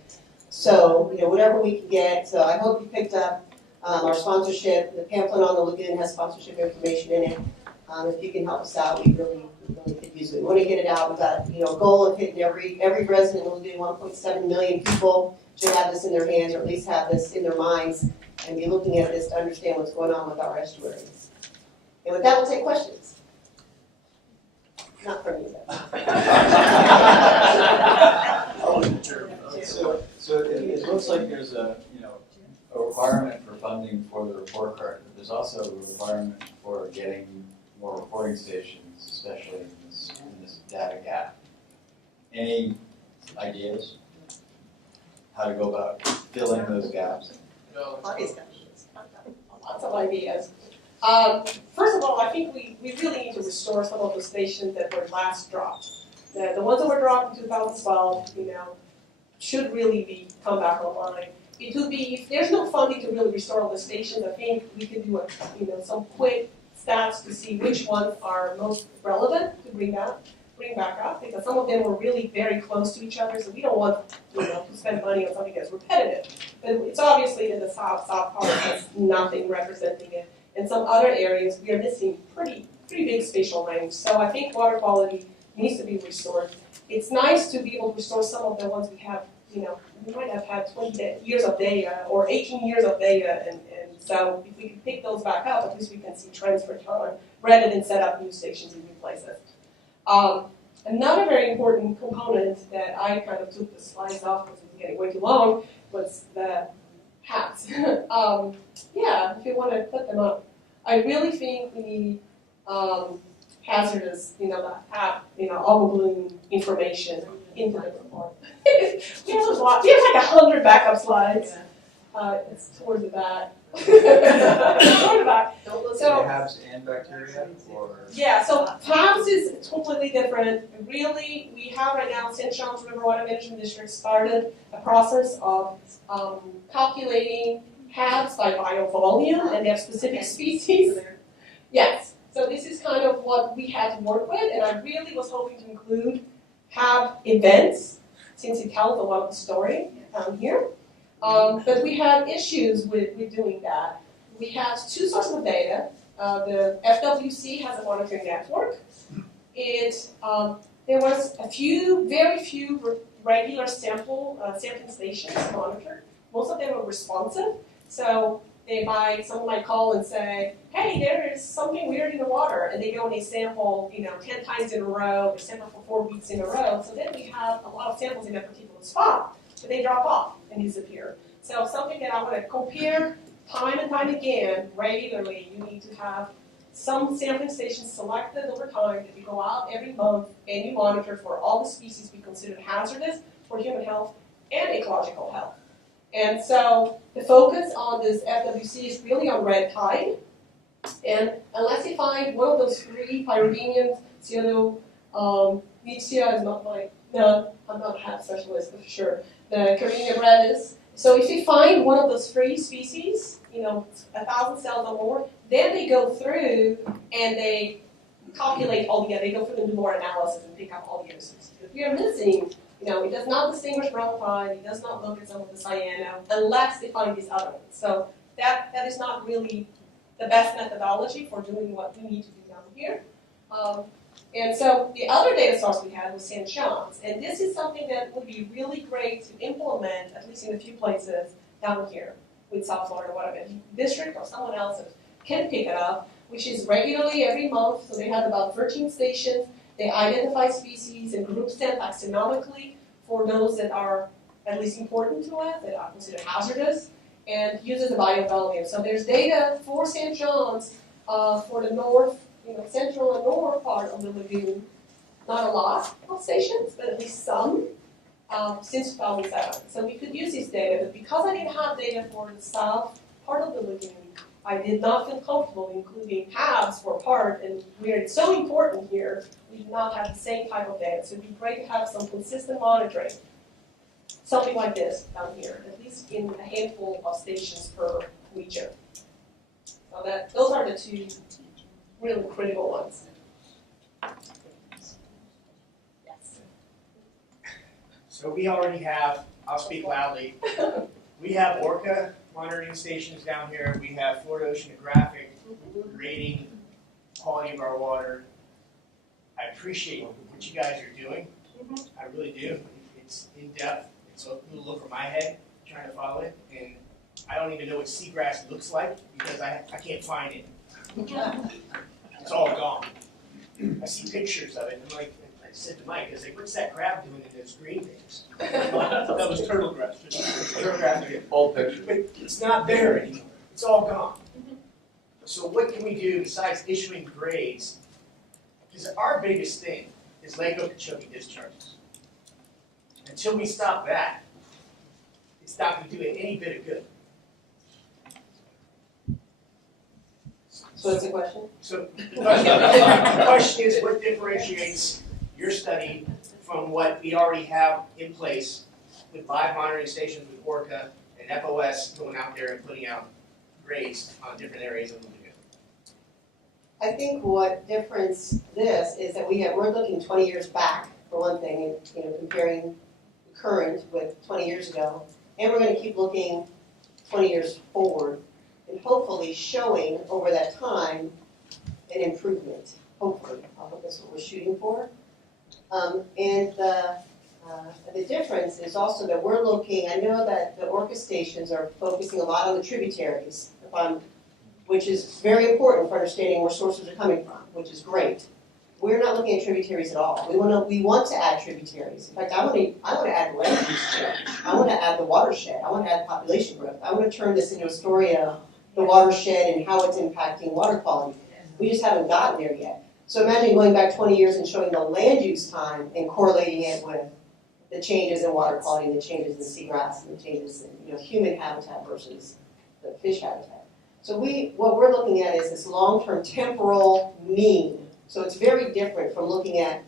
So, whatever we can get. So I hope you picked up our sponsorship. The pamphlet on the lagoon has sponsorship information in it. If you can help us out, we really could use it. We want to get it out. We've got a goal of hitting every resident in the lagoon. 1.7 million people should have this in their hands, or at least have this in their minds, and be looking at this to understand what's going on with our estuaries. And with that, we'll take questions. Not from you, So it looks like there's a requirement for funding for the report card, but there's also a requirement for getting more reporting stations, especially in this data gap. Any ideas how to go about filling those gaps? Lots of ideas. First of all, I think we really need to restore some of the stations that were last dropped. The ones that were dropped in 2012, should really be come back online. It would be, if there's no funding to really restore all the stations, I think we can do some quick stats to see which ones are most relevant to bring back up, because some of them were really very close to each other, so we don't want to spend money on something that's repetitive. But it's obviously that the south part has nothing representing it. In some other areas, we are missing pretty big spatial range. So I think water quality needs to be restored. It's nice to be able to restore some of the ones we have. We might have had 20 years of data or 18 years of data, and so if we can pick those back up, at least we can see trends for time, rather than set up new stations in new places. Another very important component that I kind of took the slides off because it was getting way too long was the hats. Yeah, if you want to put them up. I really think we need hazardous, the app, algal bloom information into the report. we have like 100 backup slides. It's towards the back. Towards the back. So HABs and bacteria, or yeah. So HABs is completely different. Really, we have right now St. John's River Water Management District started a process of calculating HABs by biovolume, and they have specific species. Yes. So this is kind of what we had to work with, and I really was hoping to include HAB events, since it tells a lot of the story down here. But we had issues with doing that. We had two sources of data. The FWC has a monitoring network. There was very few regular sampling stations monitored. Most of them were responsive. So someone might call and say, hey, there is something weird in the water, and they go and they sample, 10 times in a row, they sample for 4 weeks in a row. So then we have a lot of samples in that particular spot, but they drop off and disappear. So something that I want to compare time and time again, regularly, you need to have some sampling stations selected over time that you go out every month and you monitor for all the species we consider hazardous for human health and ecological health. And so the focus on this FWC is really on red tide. And unless you find one of those three pyrogenians, Nietzsche is not I'm not a HAB specialist for sure. The Carina brevis. So if you find one of those three species, 1,000 cells or more, then they go through and they calculate all the other, they go through and do more analysis and pick up all the other species. If you're missing, it does not distinguish brown tide, it does not look at some of the cyano, unless they find these other ones. So that is not really the best methodology for doing what we need to do down here. And so the other data source we had was St. John's, and this is something that would be really great to implement, at least in a few places down here with South Florida Water Management District or someone else that can pick it up. which is regularly every month. So they have about 13 stations. They identify species and group them taxonomically for those that are at least important to us, that are considered hazardous, and uses the bioevaluator. So there's data for St. John's for the north, central and north part of the lagoon. Not a lot of stations, but at least some since 2007. So we could use this data, but because I didn't have data for the south part of the lagoon, I did not feel comfortable including halves for part, and where it's so important here, we do not have the same type of data. So it'd be great to have some consistent monitoring. Something like this down here, at least in a handful of stations per region. So those are the two really critical ones. Yes. So we already have, I'll speak loudly, we have orca monitoring stations down here. We have Florida Oceanographic rating quality of our water. I appreciate what you guys are doing. I really do. It's in depth. It's a little over my head trying to follow it, and I don't even know what seagrass looks like because I can't find it. It's all gone. I see pictures of it, and I said to Mike, I was like, what's that crab doing in those green things? That was turtle grass. Turtle grass. Old picture. But it's not there anymore. It's all gone. So what can we do besides issuing grades? Because our biggest thing is Lake Okeechobee discharges. Until we stop that, it's not going to do it any bit of good. So what's the question? So the question is, what differentiates your study from what we already have in place with live monitoring stations with Orca and FOS going out there and putting out grades on different areas of the lagoon? I think what difference this is that we're looking 20 years back for one thing, and comparing the current with 20 years ago, and we're going to keep looking 20 years forward, and hopefully showing over that time an improvement. Hopefully, I hope that's what we're shooting for. And the difference is also that we're looking. I know that the orca stations are focusing a lot on the tributaries, which is very important for understanding where sources are coming from, which is great. We're not looking at tributaries at all. We want to add tributaries. In fact, I want to add land use change. I want to add the watershed. I want to add population growth. I want to turn this into a story of the watershed and how it's impacting water quality. We just haven't gotten there yet. So imagine going back 20 years and showing the land use time and correlating it with the changes in water quality and the changes in seagrass and the changes in human habitat versus the fish habitat. So what we're looking at is this long-term temporal mean. So it's very different from looking at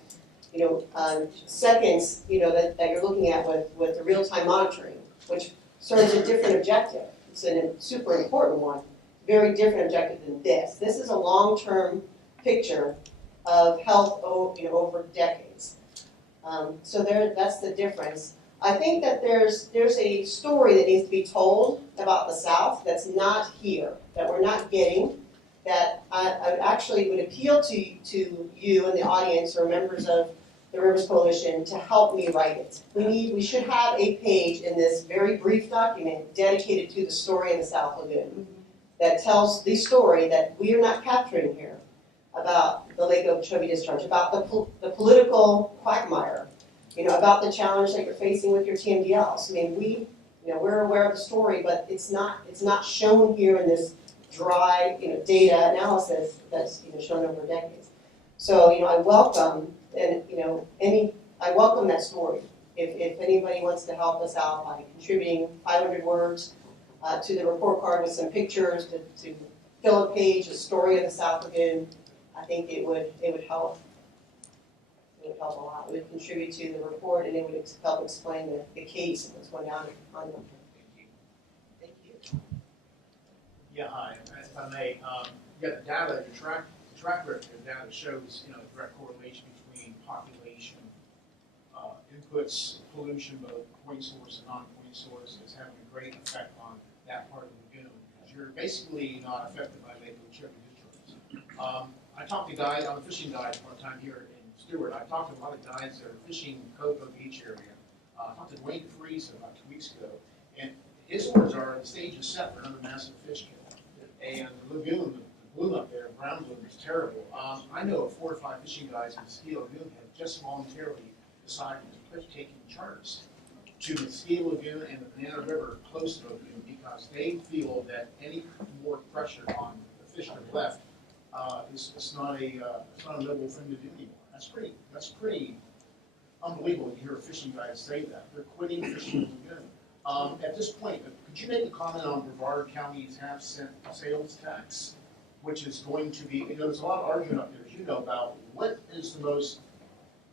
seconds that you're looking at with the real-time monitoring, which serves a different objective. It's a super important one, very different objective than this. This is a long-term picture of health over decades. So that's the difference. I think that there's a story that needs to be told about the South that's not here, that we're not getting, that I actually would appeal to you and the audience or members of the Rivers Coalition to help me write it. We should have a page in this very brief document dedicated to the story of the South Lagoon that tells the story that we are not capturing here about the Lake Okeechobee discharge, about the political quagmire, about the challenge that you're facing with your TMDLs. I mean, we're aware of the story, but it's not shown here in this dry, data analysis that's shown over decades. So, I welcome I welcome that story. If anybody wants to help us out by contributing 500 words to the report card with some pictures to fill a page, a story of the South Lagoon, I think it would help. It would help a lot. It would contribute to the report, and it would help explain the case and what's going on on them. Thank you. Yeah, hi. If I may, you got the data, the track record of data shows, a direct correlation between population inputs, pollution, both point source and non-point source, is having a great effect on that part of the lagoon. Because you're basically not affected by Lake Okeechobee discharges. I talked to guys, I'm a fishing guide part-time here in Stewart. I talked to a lot of guys that are fishing Cocoa Beach area. I talked to Dwayne DeFries about 2 weeks ago, and his words are the stage is set for another massive fish kill. And the lagoon, the bloom up there, brown bloom, is terrible. I know of 4 or 5 fishing guys in Ski Lagoon have just voluntarily decided to quit taking charters to the Ski Lagoon and the Banana River close to the lagoon because they feel that any more pressure on the fish that are left it's not a noble thing to do anymore. That's pretty unbelievable to hear a fishing guide say that. They're quitting fishing the lagoon. At this point, could you make a comment on Brevard County's half-cent sales tax, which is going to be, there's a lot of argument up there, as you know, about what is the most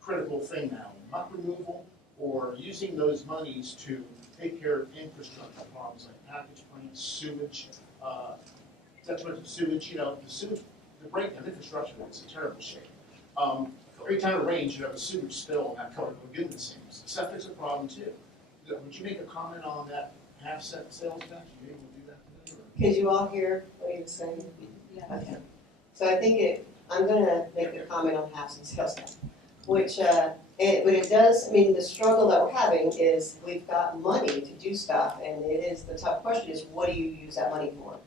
critical thing now, muck removal or using those monies to take care of infrastructure problems like package plants, sewage, detrimental sewage, the sewage, the breakdown infrastructure is in terrible shape. Every time it rains, you have a sewage spill in that covered lagoon, it seems. Septic's a problem too. Would you make a comment on that half-cent sales tax? Are you able to do that today? Could you all hear what he was saying? Yeah. Okay. So I think I'm going to make a comment on half-cent sales tax, which, but it does, the struggle that we're having is we've got money to do stuff, and the tough question is, what do you use that money for?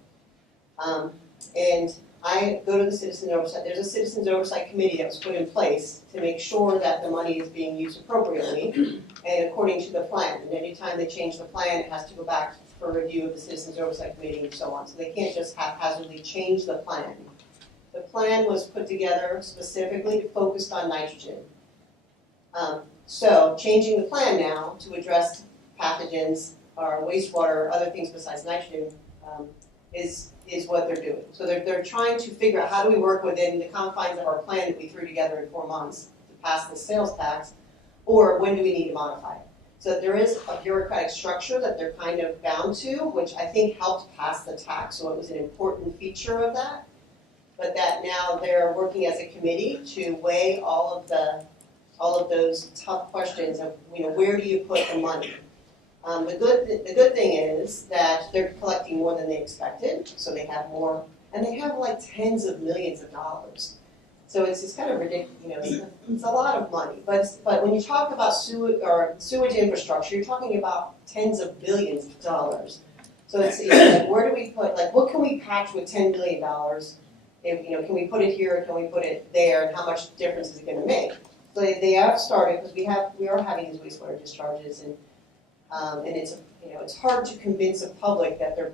And I go to the Citizen Oversight. There's a Citizens Oversight Committee that was put in place to make sure that the money is being used appropriately and according to the plan. And anytime they change the plan, it has to go back for review of the Citizens Oversight Committee and so on. So they can't just haphazardly change the plan. The plan was put together specifically focused on nitrogen. So changing the plan now to address pathogens or wastewater, other things besides nitrogen, is what they're doing. So they're trying to figure out how do we work within the confines of our plan that we threw together in 4 months to pass the sales tax, or when do we need to modify it? So there is a bureaucratic structure that they're kind of bound to, which I think helped pass the tax, so it was an important feature of that. But that now they're working as a committee to weigh all of those tough questions of, where do you put the money? The good thing is that they're collecting more than they expected, so they have more, and they have like tens of millions of dollars. So it's kind of ridiculous. It's a lot of money, but when you talk about sewage infrastructure, you're talking about tens of billions of dollars. So it's like, where do we put, what can we patch with $10 billion? If, can we put it here, can we put it there, and how much difference is it going to make? So they have started, because we are having these wastewater discharges, and it's hard to convince a public that their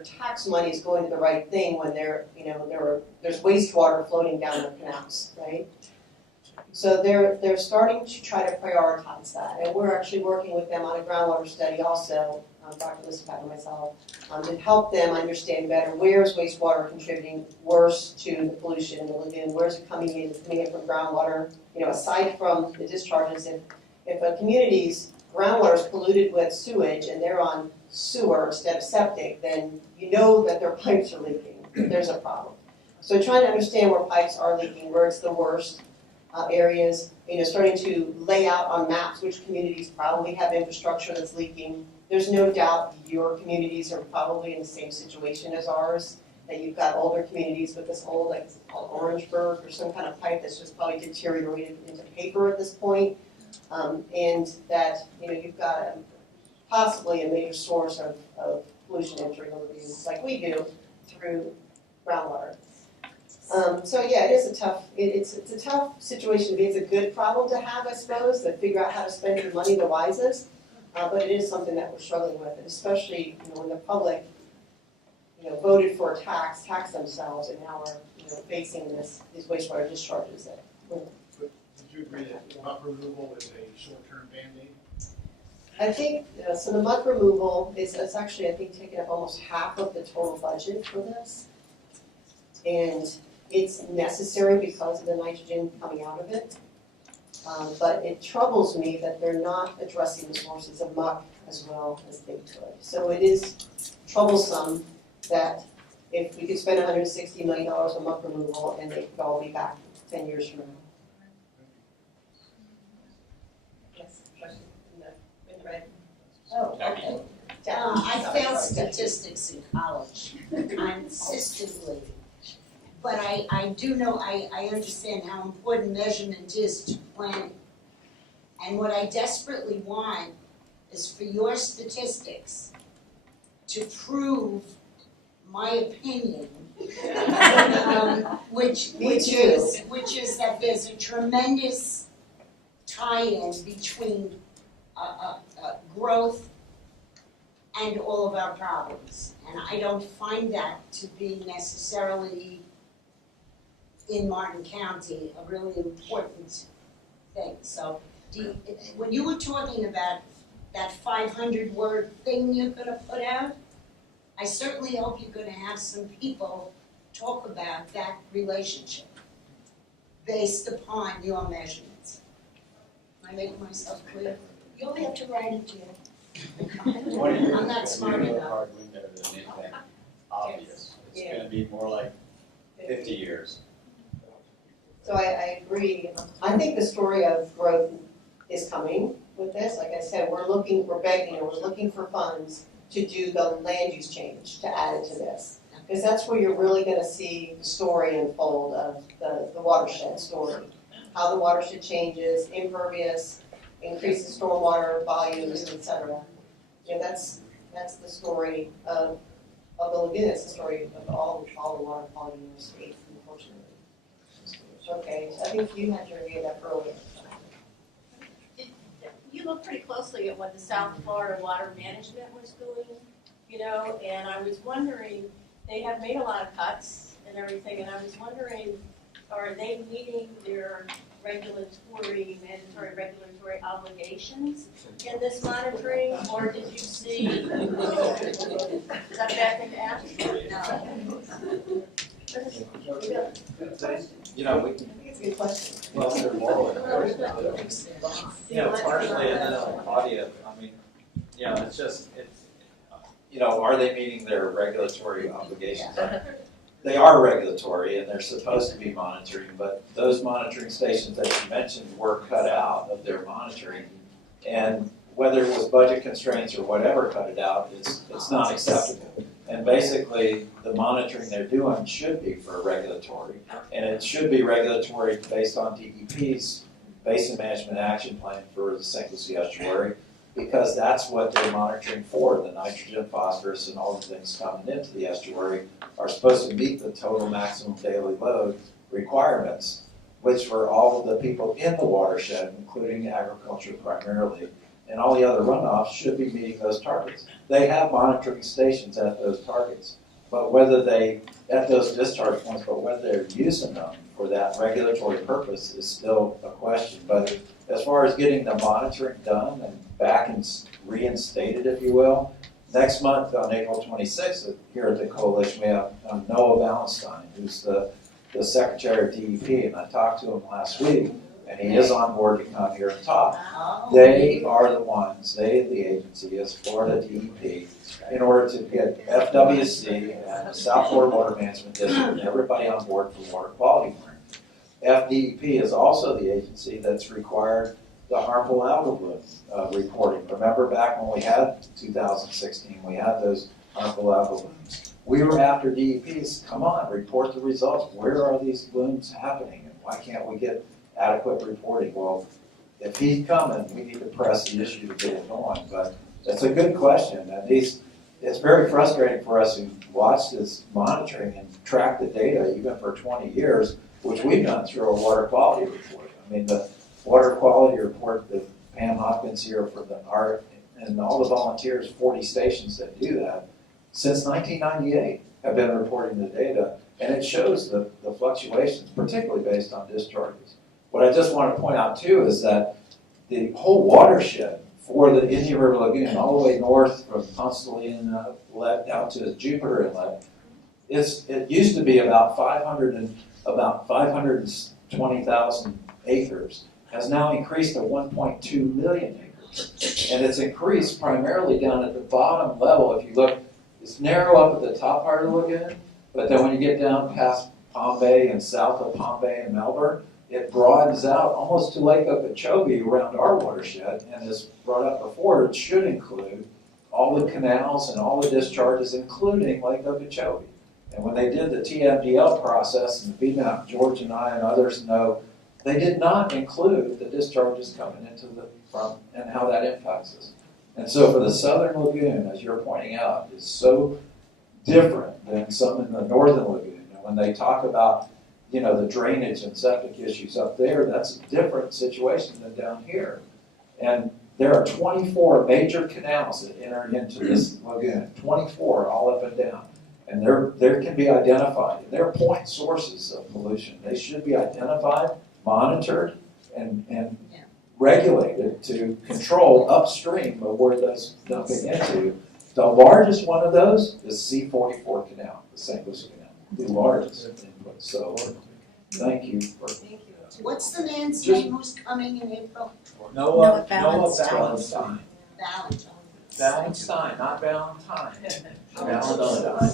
tax money is going to the right thing when there's wastewater floating down the canals, right? So they're starting to try to prioritize that, and we're actually working with them on a groundwater study also, Dr. Listapat and myself, to help them understand better where's wastewater contributing worse to the pollution in the lagoon, where's it coming in from groundwater, aside from the discharges. If a community's groundwater is polluted with sewage and they're on sewer instead of septic, then you know that their pipes are leaking. There's a problem. So trying to understand where pipes are leaking, where it's the worst areas, starting to lay out on maps which communities probably have infrastructure that's leaking. There's no doubt your communities are probably in the same situation as ours, that you've got older communities with this old, like it's called Orangeburg, or some kind of pipe that's just probably deteriorated into paper at this point. And that you've got possibly a major source of pollution entering the lagoons, like we do, through groundwater. So yeah, it is a tough. It's a tough situation to be. It's a good problem to have, I suppose, to figure out how to spend your money the wisest. But it is something that we're struggling with, and especially when the public, voted for a tax themselves, and now we're facing these wastewater discharges that. Would you agree that muck removal is a short-term Band-Aid? I think, so the muck removal is actually, I think, taking up almost half of the total budget for this. And it's necessary because of the nitrogen coming out of it. But it troubles me that they're not addressing the sources of muck as well as they could. So it is troublesome that if we could spend $160 million on muck removal and they could all be back 10 years from now. Oh, okay. I failed statistics in college, consistently. But I do know, I understand how important measurement is to planning. And what I desperately want is for your statistics to prove my opinion, which Me too. is that there's a tremendous tie-in between growth and all of our problems. And I don't find that to be necessarily in Martin County a really important thing. So when you were talking about that 500-word thing you're gonna put out, I certainly hope you're gonna have some people talk about that relationship based upon your measurements. Am I making myself clear? You only have to write it, Jim. I'm not smart enough. Hard window than anything obvious. It's gonna be more like 50 years. So I agree. I think the story of growth is coming with this. Like I said, we're begging, and we're looking for funds to do the land use change, to add it to this. Because that's where you're really gonna see the story unfold of the watershed story. How the watershed changes, impervious, increases stormwater volumes, et cetera. You know, that's the story of the lagoon. It's the story of all the water quality in the state, unfortunately. Okay, so I think you had your hand up earlier. You look pretty closely at what the South Florida Water Management was doing, you know, and I was wondering, they have made a lot of cuts and everything, and I was wondering, are they meeting their mandatory regulatory obligations in this monitoring, or did you see, is that a bad thing to ask? You know, we I think it's a good question. well, they're moral enforcement. You know, partially, and then Claudia, I mean, you know, it's you know, are they meeting their regulatory obligations? They are regulatory and they're supposed to be monitoring, but those monitoring stations that you mentioned were cut out of their monitoring. And whether it was budget constraints or whatever cut it out, it's not acceptable. And basically, the monitoring they're doing should be for regulatory. And it should be regulatory based on DEP's Basin Management Action Plan for the St. Lucie Estuary, because that's what they're monitoring for. The nitrogen, phosphorus, and all the things coming into the estuary are supposed to meet the total maximum daily load requirements, which for all of the people in the watershed, including agriculture primarily, and all the other runoffs should be meeting those targets. They have monitoring stations at those targets, but whether at those discharge points, but whether they're using them for that regulatory purpose is still a question. But as far as getting the monitoring done and back and reinstated, if you will, next month on April 26th here at the Coalition, we have Noah Valentine, who's the Secretary of DEP, and I talked to him last week, and he is on board to come here and talk. They are the ones, the agency is Florida DEP, in order to get FWC and the South Florida Water Management District and everybody on board for water quality monitoring. FDEP is also the agency that's required the harmful algal bloom reporting. Remember back when we had 2016, we had those harmful algal blooms. We were after DEP's, come on, report the results. Where are these blooms happening and why can't we get adequate reporting? Well, if he's coming, we need to press the issue to get it going. But it's a good question. And it's very frustrating for us who watch this monitoring and track the data even for 20 years, which we've done through a water quality report. I mean, the water quality report that Pam Hopkins here for the art and all the volunteers, 40 stations that do that, since 1998 have been reporting the data, and it shows the fluctuations, particularly based on discharges. What I just want to point out too is that the whole watershed for the Indian River Lagoon, all the way north from Constantly Inlet down to Jupiter Inlet, it used to be about 520,000 acres, has now increased to 1.2 million acres. And it's increased primarily down at the bottom level. If you look, it's narrow up at the top part of the lagoon, but then when you get down past Palm Bay and south of Palm Bay and Melbourne, it broadens out almost to Lake Okeechobee around our watershed, and as brought up before, it should include all the canals and all the discharges, including Lake Okeechobee. And when they did the TMDL process, and VMAP, George and I and others know, they did not include the discharges coming into the front and how that impacts us. And so for the Southern Lagoon, as you're pointing out, is so different than some in the northern lagoon. And when they talk about, the drainage and septic issues up there, that's a different situation than down here. And there are 24 major canals that enter into this lagoon, 24 all up and down. And there can be identified. They're point sources of pollution. They should be identified, monitored, and regulated to control upstream of where that's dumping into. The largest one of those is C44 Canal, the St. Lucie Canal, the largest input. So thank you for. What's the man's name who's coming in April? Noah Valentine. Valentine, not Valentine. Valentine.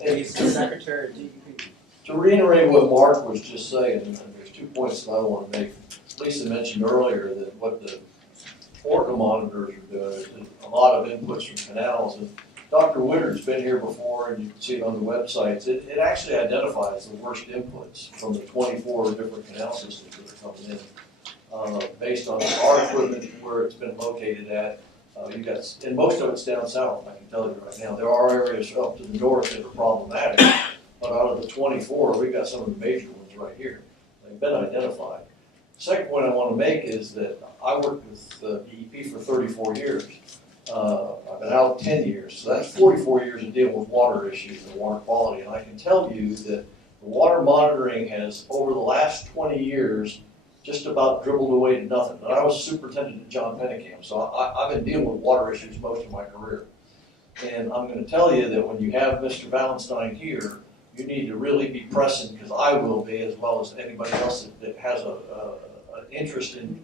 He's the Secretary of DEP. To reiterate what Mark was just saying, there's 2 points that I want to make. Lisa mentioned earlier that what the orca monitors are doing is a lot of inputs from canals. And Dr. Woodard's been here before, and you can see it on the websites. It actually identifies the worst inputs from the 24 different canal systems that are coming in. Based on our equipment, where it's been located at, you got, and most of it's down south, I can tell you right now. There are areas up to the north that are problematic, but out of the 24, we've got some of the major ones right here. They've been identified. Second point I want to make is that I worked with DEP for 34 years. I've been out 10 years, so that's 44 years of dealing with water issues and water quality. And I can tell you that the water monitoring has, over the last 20 years, just about dribbled away to nothing. And I was superintendent at John Pennicamp, so I've been dealing with water issues most of my career. And I'm going to tell you that when you have Mr. Valentine here, you need to really be pressing, because I will be, as well as anybody else that has an interest in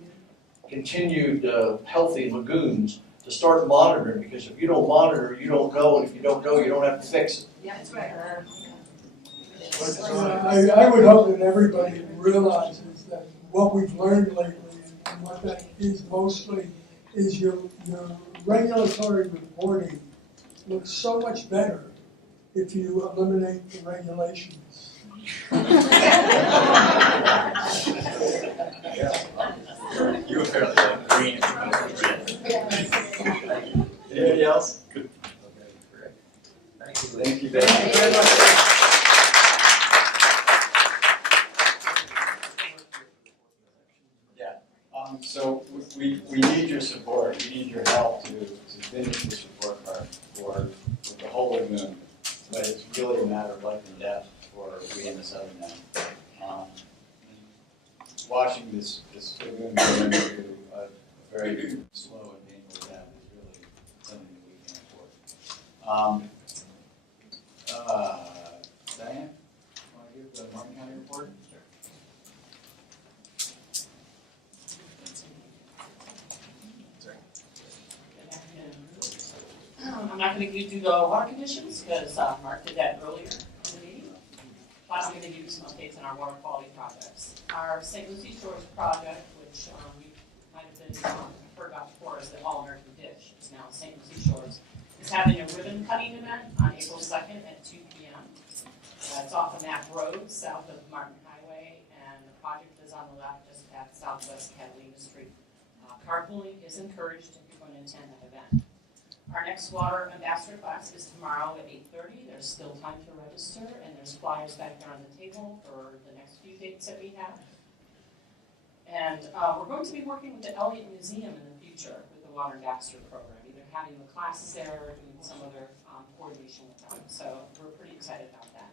continued healthy lagoons, to start monitoring, because if you don't monitor, you don't go, and if you don't go, you don't have to fix it. Yeah, that's right. I would hope that everybody realizes that what we've learned lately, and what that is mostly, is your regulatory reporting looks so much better if you eliminate the regulations. You were fairly green. Anybody else? Good. Okay, great. Thank you. Thank you very much. Yeah. So we need your support. We need your help to finish this report card for the whole lagoon. But it's really a matter of life and death for we in the southern end. Watching this lagoon go into a very slow and painful death is really something that we can't afford. Diane, want to give the Martin County report? Sure. I'm not going to do the water conditions because Mark did that earlier in the meeting. But I'm going to give you some updates on our water quality projects. Our St. Lucie Shores project, which we might have been heard about before as the All American Dish, it's now St. Lucie Shores, is having a ribbon cutting event on April 2nd at 2 p.m. It's off of Knapp Road, south of Martin Highway, and the project is on the left just at Southwest Catalina Street. Carpooling is encouraged if you're going to attend that event. Our next water ambassador class is tomorrow at 8:30. There's still time to register, and there's flyers back there on the table for the next few dates that we have. And we're going to be working with the Elliott Museum in the future with the water ambassador program, either having the classes there or doing some other coordination with them. So we're pretty excited about that.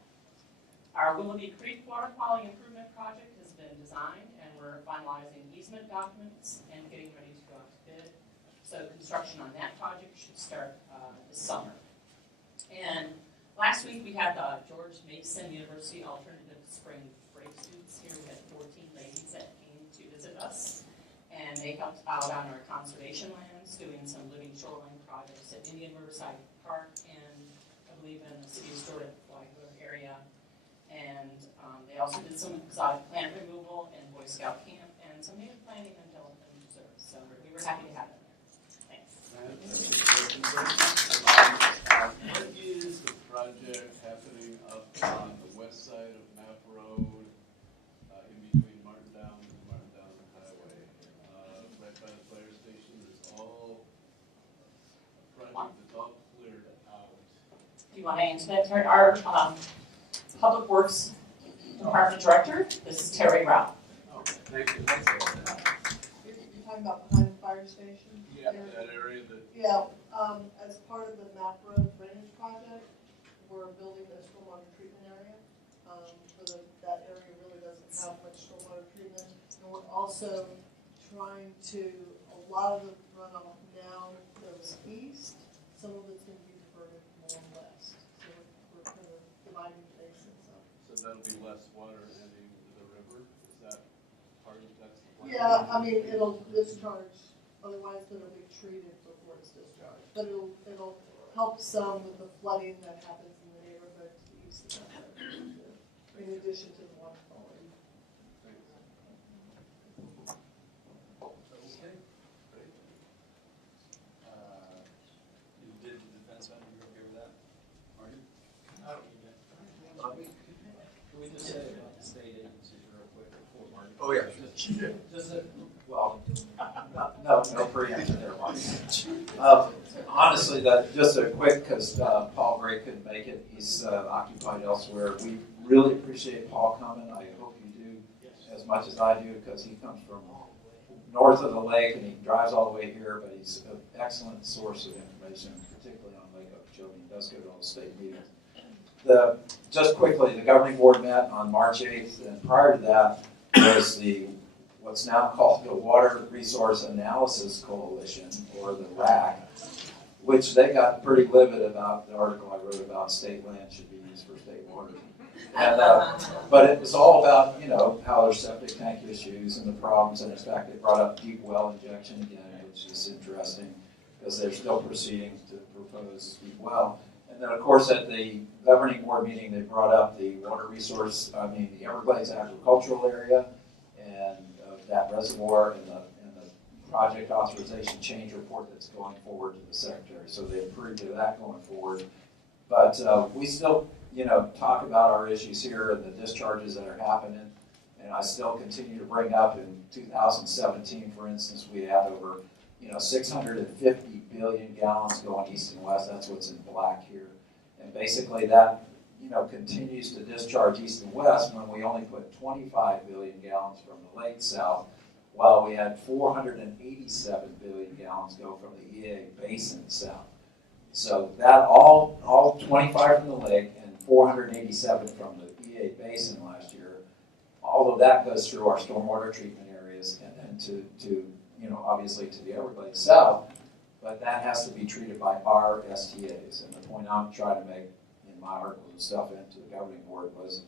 Our Willoughby Creek Water Quality Improvement Project has been designed, and we're finalizing easement documents and getting ready to go out to bid. So construction on that project should start this summer. And last week we had George Mason University Alternative Spring Break students here. We had 14 ladies that came to visit us, and they helped out on our conservation lands, doing some living shoreline projects at Indian Riverside Park and I believe in the city of Stewart Flagler area. And they also did some exotic plant removal and Boy Scout camp and some native planting on elephant reserves. So we were happy to have them there. What is the project happening up on the west side of Knapp Road, in between Martin Down and Martin Down Highway? Right by the fire station, it's all a project that's all cleared out. Do you want to answer that, Terry. Our Public Works Department Director, this is Terry Rao. Thank you. You're talking about behind the fire station? Yeah, that area that. Yeah, as part of the Map Road Drainage Project, we're building a stormwater treatment area. That area really doesn't have much stormwater treatment. And we're also trying to, a lot of the runoff now goes east, some of it's going to be diverted more west. So we're kind of dividing the basins up. So that'll be less water heading to the river? Is that part of that's the plan? Yeah, I mean, it'll discharge, otherwise it'll be treated before it's discharged. But it'll help some with the flooding that happens in the neighborhood to the east of that area, in addition to the water quality. Okay, great. You did the defense fund, you okay with that? Marty? I don't need that. Can we just say about the state agencies real quick before Marty? Oh, yeah. Well, no preemption there, Mike. Honestly, just a quick, because Paul Gray couldn't make it. He's occupied elsewhere. We really appreciate Paul coming. I hope you do as much as I do, because he comes from north of the lake and he drives all the way here, but he's an excellent source of information, particularly on Lake Okeechobee. He does go to all the state meetings. Just quickly, the governing board met on March 8th, and prior to that was what's now called the Water Resource Analysis Coalition, or the RAC, which they got pretty livid about the article I wrote about state land should be used for state water. And, but it was all about, how there's septic tank issues and the problems, and in fact, they brought up deep well injection again, which is interesting, because they're still proceeding to propose deep well. And then, of course, at the governing board meeting, they brought up the the Everglades agricultural area, and that reservoir and the project authorization change report that's going forward to the secretary. So they approved of that going forward. But we still, talk about our issues here and the discharges that are happening. And I still continue to bring up in 2017, for instance, we had over 650 billion gallons going east and west. That's what's in black here. And basically that, continues to discharge east and west when we only put 25 billion gallons from the lake south, while we had 487 billion gallons go from the EA basin south. So that all 25 from the lake and 487 from the EA basin last year, all of that goes through our stormwater treatment areas and then to obviously to the Everglades south, but that has to be treated by our STAs. And the point I'm trying to make in my articles and stuff into the governing board was,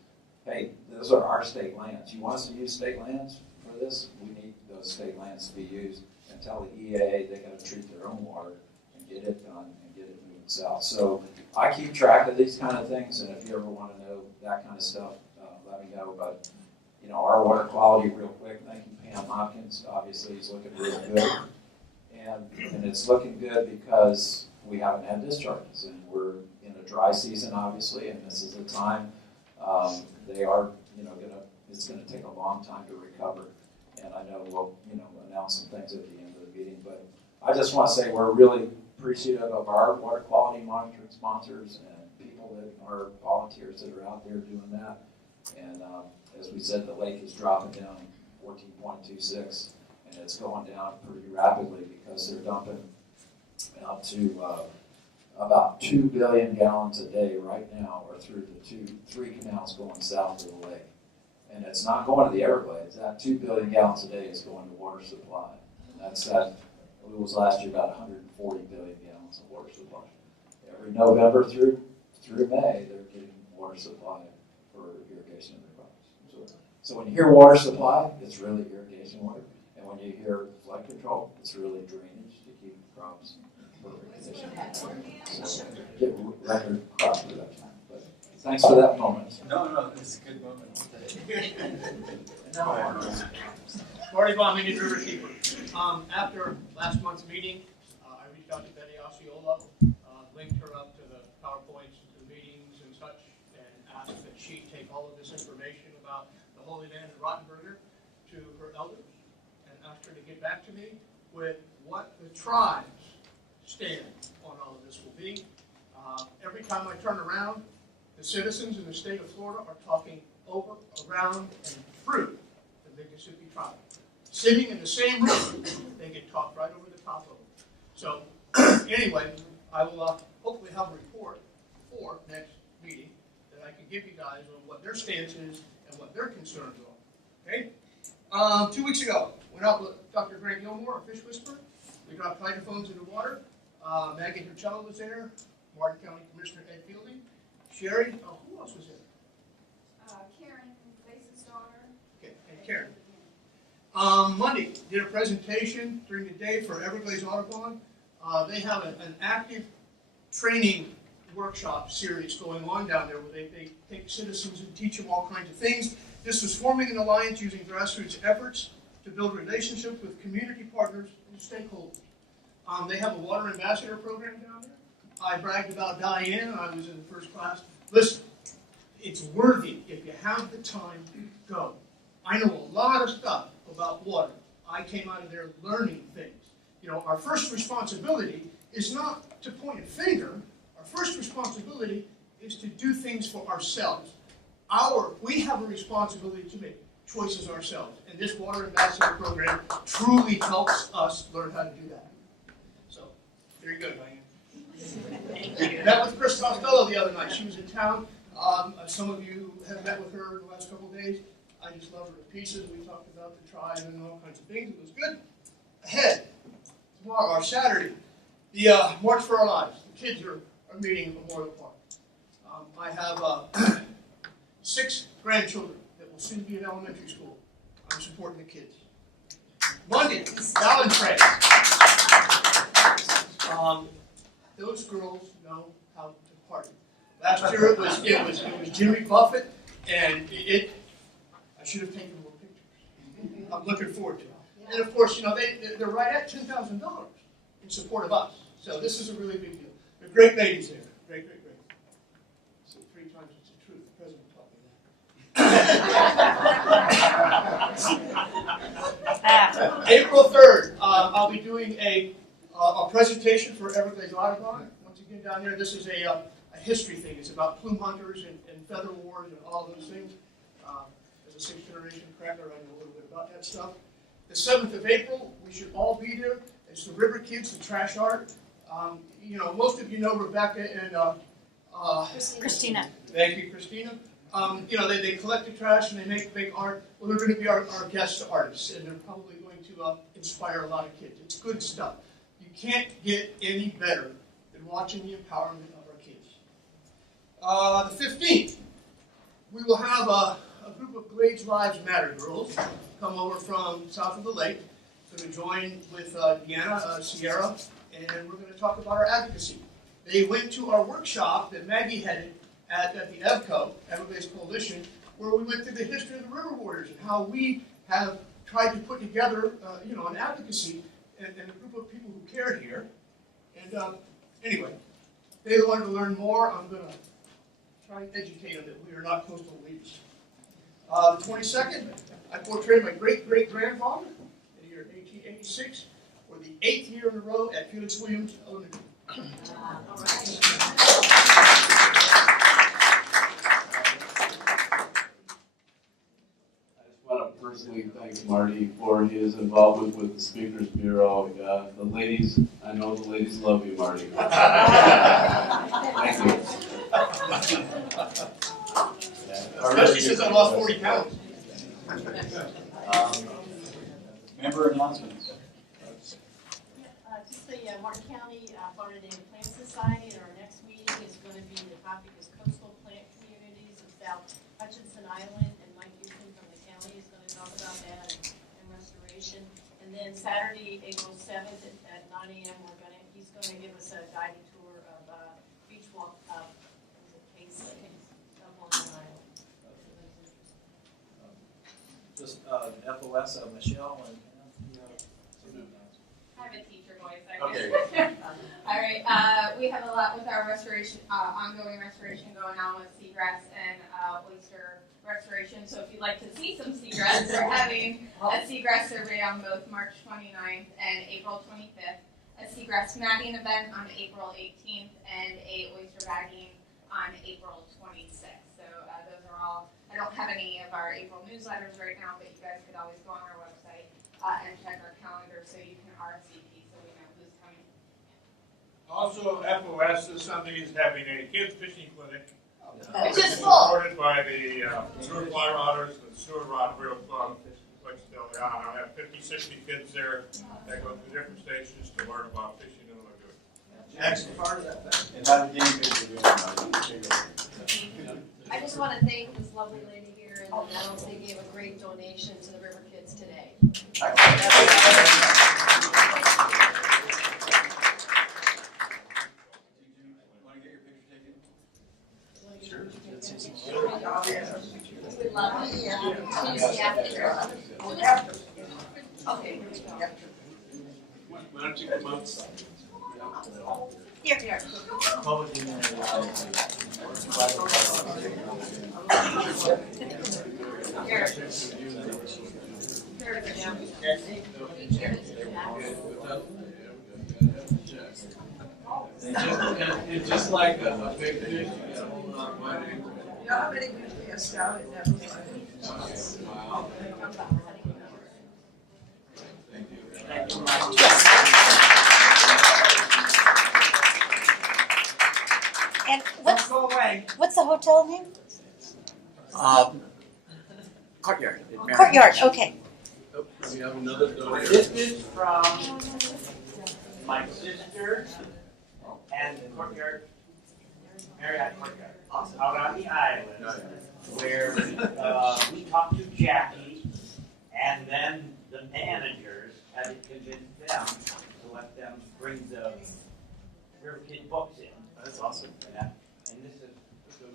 hey, those are our state lands. You want us to use state lands for this? We need those state lands to be used, and tell the EA they got to treat their own water and get it done and get it moving south. So I keep track of these kind of things, and if you ever want to know that kind of stuff, let me know. But our water quality, real quick, thank you, Pam Hopkins. Obviously, is looking real good, and it's looking good because we haven't had discharges, and we're in a dry season, obviously, and this is a time they are, it's going to take a long time to recover. And I know we'll, announce some things at the end of the meeting, but I just want to say we're really appreciative of our water quality monitoring sponsors and people that are volunteers that are out there doing that. And as we said, the lake is dropping down 14.26, and it's going down pretty rapidly because they're dumping up to about 2 billion gallons a day right now, or through the three canals going south of the lake. And it's not going to the Everglades. That 2 billion gallons a day is going to water supply. And that's it was last year about 140 billion gallons of water supply. Every November through May, they're getting water supply for irrigation of their crops. So when you hear water supply, it's really irrigation water. And when you hear flood control, it's really drainage to keep crops in perfect condition. So get record crop production. But thanks for that moment. No, this is a good moment. Marty Baum, Indian River Keeper. After last month's meeting, I reached out to Betty Osceola, linked her up to the PowerPoints, to the meetings and such, and asked that she take all of this information about the Holy Land and Rottenberger to her elders, and asked her to get back to me with what the tribes stand on all of this will be. Every time I turn around, the citizens in the state of Florida are talking over, around, and through the Mississippi tribe. Sitting in the same room, they get talked right over the top of them. So, anyway, I will hopefully have a report for next meeting that I can give you guys on what their stance is and what their concerns are. Okay? 2 weeks ago, went out with Dr. Greg Gilmore, a fish whisperer. We dropped hydrophones in the water. Maggie Turcello was there. Martin County Commissioner Ed Fielding. Sherry, who else was there? Karen, Basin's daughter. Okay, and Karen. Monday, did a presentation during the day for Everglades Audubon. They have an active training workshop series going on down there where they take citizens and teach them all kinds of things. This was forming an alliance using grassroots efforts to build relationships with community partners and stakeholders. They have a water ambassador program down there. I bragged about Diane. I was in the first class. Listen, it's worthy if you have the time to go. I know a lot of stuff about water. I came out of there learning things. You know, our first responsibility is not to point a finger. Our first responsibility is to do things for ourselves. We have a responsibility to make choices ourselves, and this Water Ambassador program truly helps us learn how to do that. So, very good, Diane. Met with Chris Costello the other night. She was in town. Some of you have met with her the last couple of days. I just love her to pieces. We talked about the tribe and all kinds of things. It was good. Ahead, tomorrow, or Saturday, the March for Our Lives. The kids are meeting at Memorial Park. I have 6 grandchildren that will soon be in elementary school. I'm supporting the kids. Monday, Valentine's. Those girls know how to party. Last year it was Jimmy Buffett, and I should have taken more pictures. I'm looking forward to it. And of course, you know, they're right at $10,000 in support of us. So this is a really big deal. They're great ladies there. Great. So 3 times it's the truth. The president taught me that. April 3rd, I'll be doing a presentation for Everglades Audubon. Once again, down there, this is a history thing. It's about plume hunters and feather wars and all those things. As a 6th-generation cracker, I know a little bit about that stuff. The 7th of April, we should all be there. It's the River Kids, the trash art. You know, most of you know Rebecca and Christina. Thank you, Christina. You know, they collect the trash and they make art. Well, they're going to be our guest artists, and they're probably going to inspire a lot of kids. It's good stuff. You can't get any better than watching the empowerment of our kids. The 15th, we will have a group of Glades Lives Matter girls come over from south of the lake. Going to join with Deanna, Sierra, and we're going to talk about our advocacy. They went to our workshop that Maggie headed at the EVCO, Everglades Coalition, where we went through the history of the river warriors and how we have tried to put together, an advocacy and a group of people who care here. And anyway, they wanted to learn more. I'm going to try and educate them that we are not coastal leaders. The 22nd, I portrayed my great-great-grandfather in the year 1886 for the 8th year in a row at Felix Williams Elementary. All right. I want to personally thank Marty for his involvement with the Speakers Bureau. The ladies, I know the ladies love you, Marty. Thank you. Especially since I lost 40 pounds. Member announcements. Just the Martin County Florida Native Plant Society, and our next meeting is going to be, the topic is coastal plant communities of South Hutchinson Island, and Mike Houston from the county is going to talk about that and restoration. And then Saturday, April 7th at 9 a.m., he's going to give us a guided tour of beach walk of Case of Long Island. Just FOS of Michelle and I have a teacher voice. Okay. All right. We have a lot with our restoration, ongoing restoration going on with seagrass and oyster restoration. So if you'd like to see some seagrass, we're having a seagrass survey on both March 29th and April 25th. a seagrass matting event on April 18th and a oyster bagging on April 26th. So those are all, I don't have any of our April newsletters right now, but you guys could always go on our website and check our calendar so you can RSVP so we know who's coming. Also, FOS this Sunday is having a kids fishing clinic. Which is full. Supported by the Sewer Fly Rodders and Sewer Rod Reel Club, which they'll have 50, 60 kids there that go through different stations to learn about fishing in the lagoon. Excellent part of that thing. And how the game fish are doing. I just want to thank this lovely lady here, and also they gave a great donation to the River Kids today. We love Okay. Why don't you come up? Here, here. It's just like a big fish, you gotta hold on by the ankle. You know how many people passed out and never Wow. Thank you. And what's the hotel name? Courtyard. Courtyard, okay. We have another donation. This is from my sister and the Courtyard, Marriott Courtyard, out on the island, where we talked to Jackie, and then the managers had to convince them to let them bring the River Kid books in. That's awesome. Yeah. And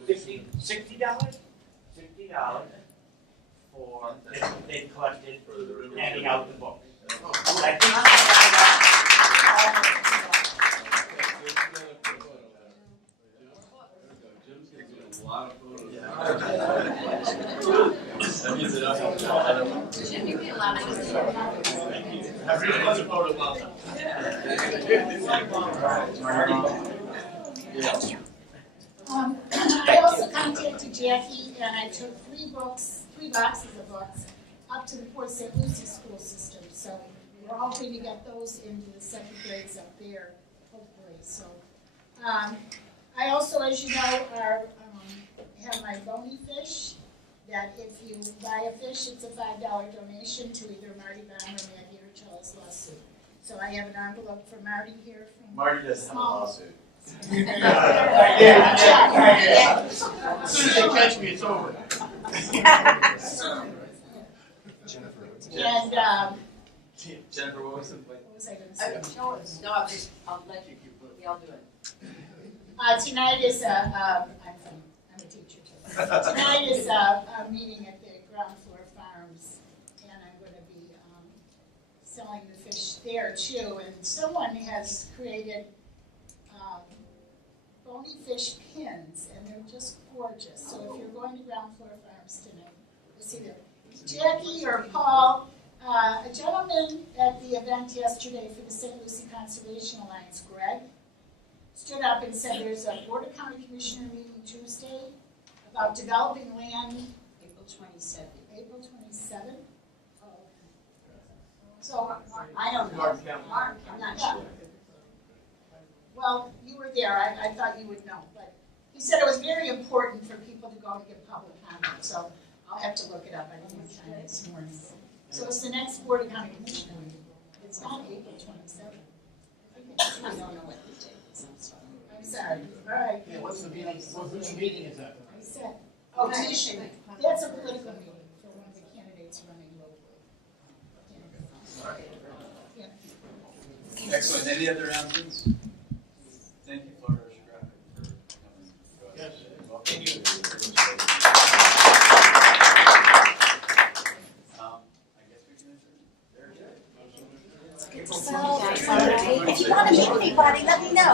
this is $60 for they collected handing out the books. I A lot of photos. That means that I don't know. Shouldn't you be allowed to? I really was a photo bomb. I also contacted Jackie and I took three boxes of books up to the Port St. Lucie school system. So we're hoping to get those into the second grades up there, hopefully. So I also, as you know, have my bony fish. That if you buy a fish, it's a $5 donation to either Marty Baum or Maggie or Charles Lawsuit. So I have an envelope for Marty here from Marty doesn't have a lawsuit. Yeah. As soon as they catch me, it's over. And Jennifer, what was the what was I going to say? No, I'll let you, we all do it. Tonight is I'm a teacher too. Tonight is a meeting at the Ground Floor Farms, and I'm going to be selling the fish there too. And someone has created bony fish pins, and they're just gorgeous. So if you're going to Ground Floor Farms tonight, you'll see them. Jackie or Paul, a gentleman at the event yesterday for the St. Lucie Conservation Alliance, Greg, stood up and said there's a Board of County Commissioner meeting Tuesday about developing land. April 27th. April 27th? Oh, okay. So, I don't know. I'm not sure. Well, you were there, I thought you would know, but he said it was very important for people to go to give public comment, so I'll have to look it up, I didn't have time this morning. So it's the next Board of County Commissioner meeting. It's not April 27th. I don't know what the date is, I'm sorry. I'm sorry, all right. Yeah, what's the meeting, which meeting is that? I said, oh, commission, that's a political meeting for one of the candidates running locally. Yeah. Excellent. Any other announcements? Thank you, Florida Oceanographic, for coming. Yes. Thank you. I guess we can adjourn. So, if you want to meet anybody, let me know.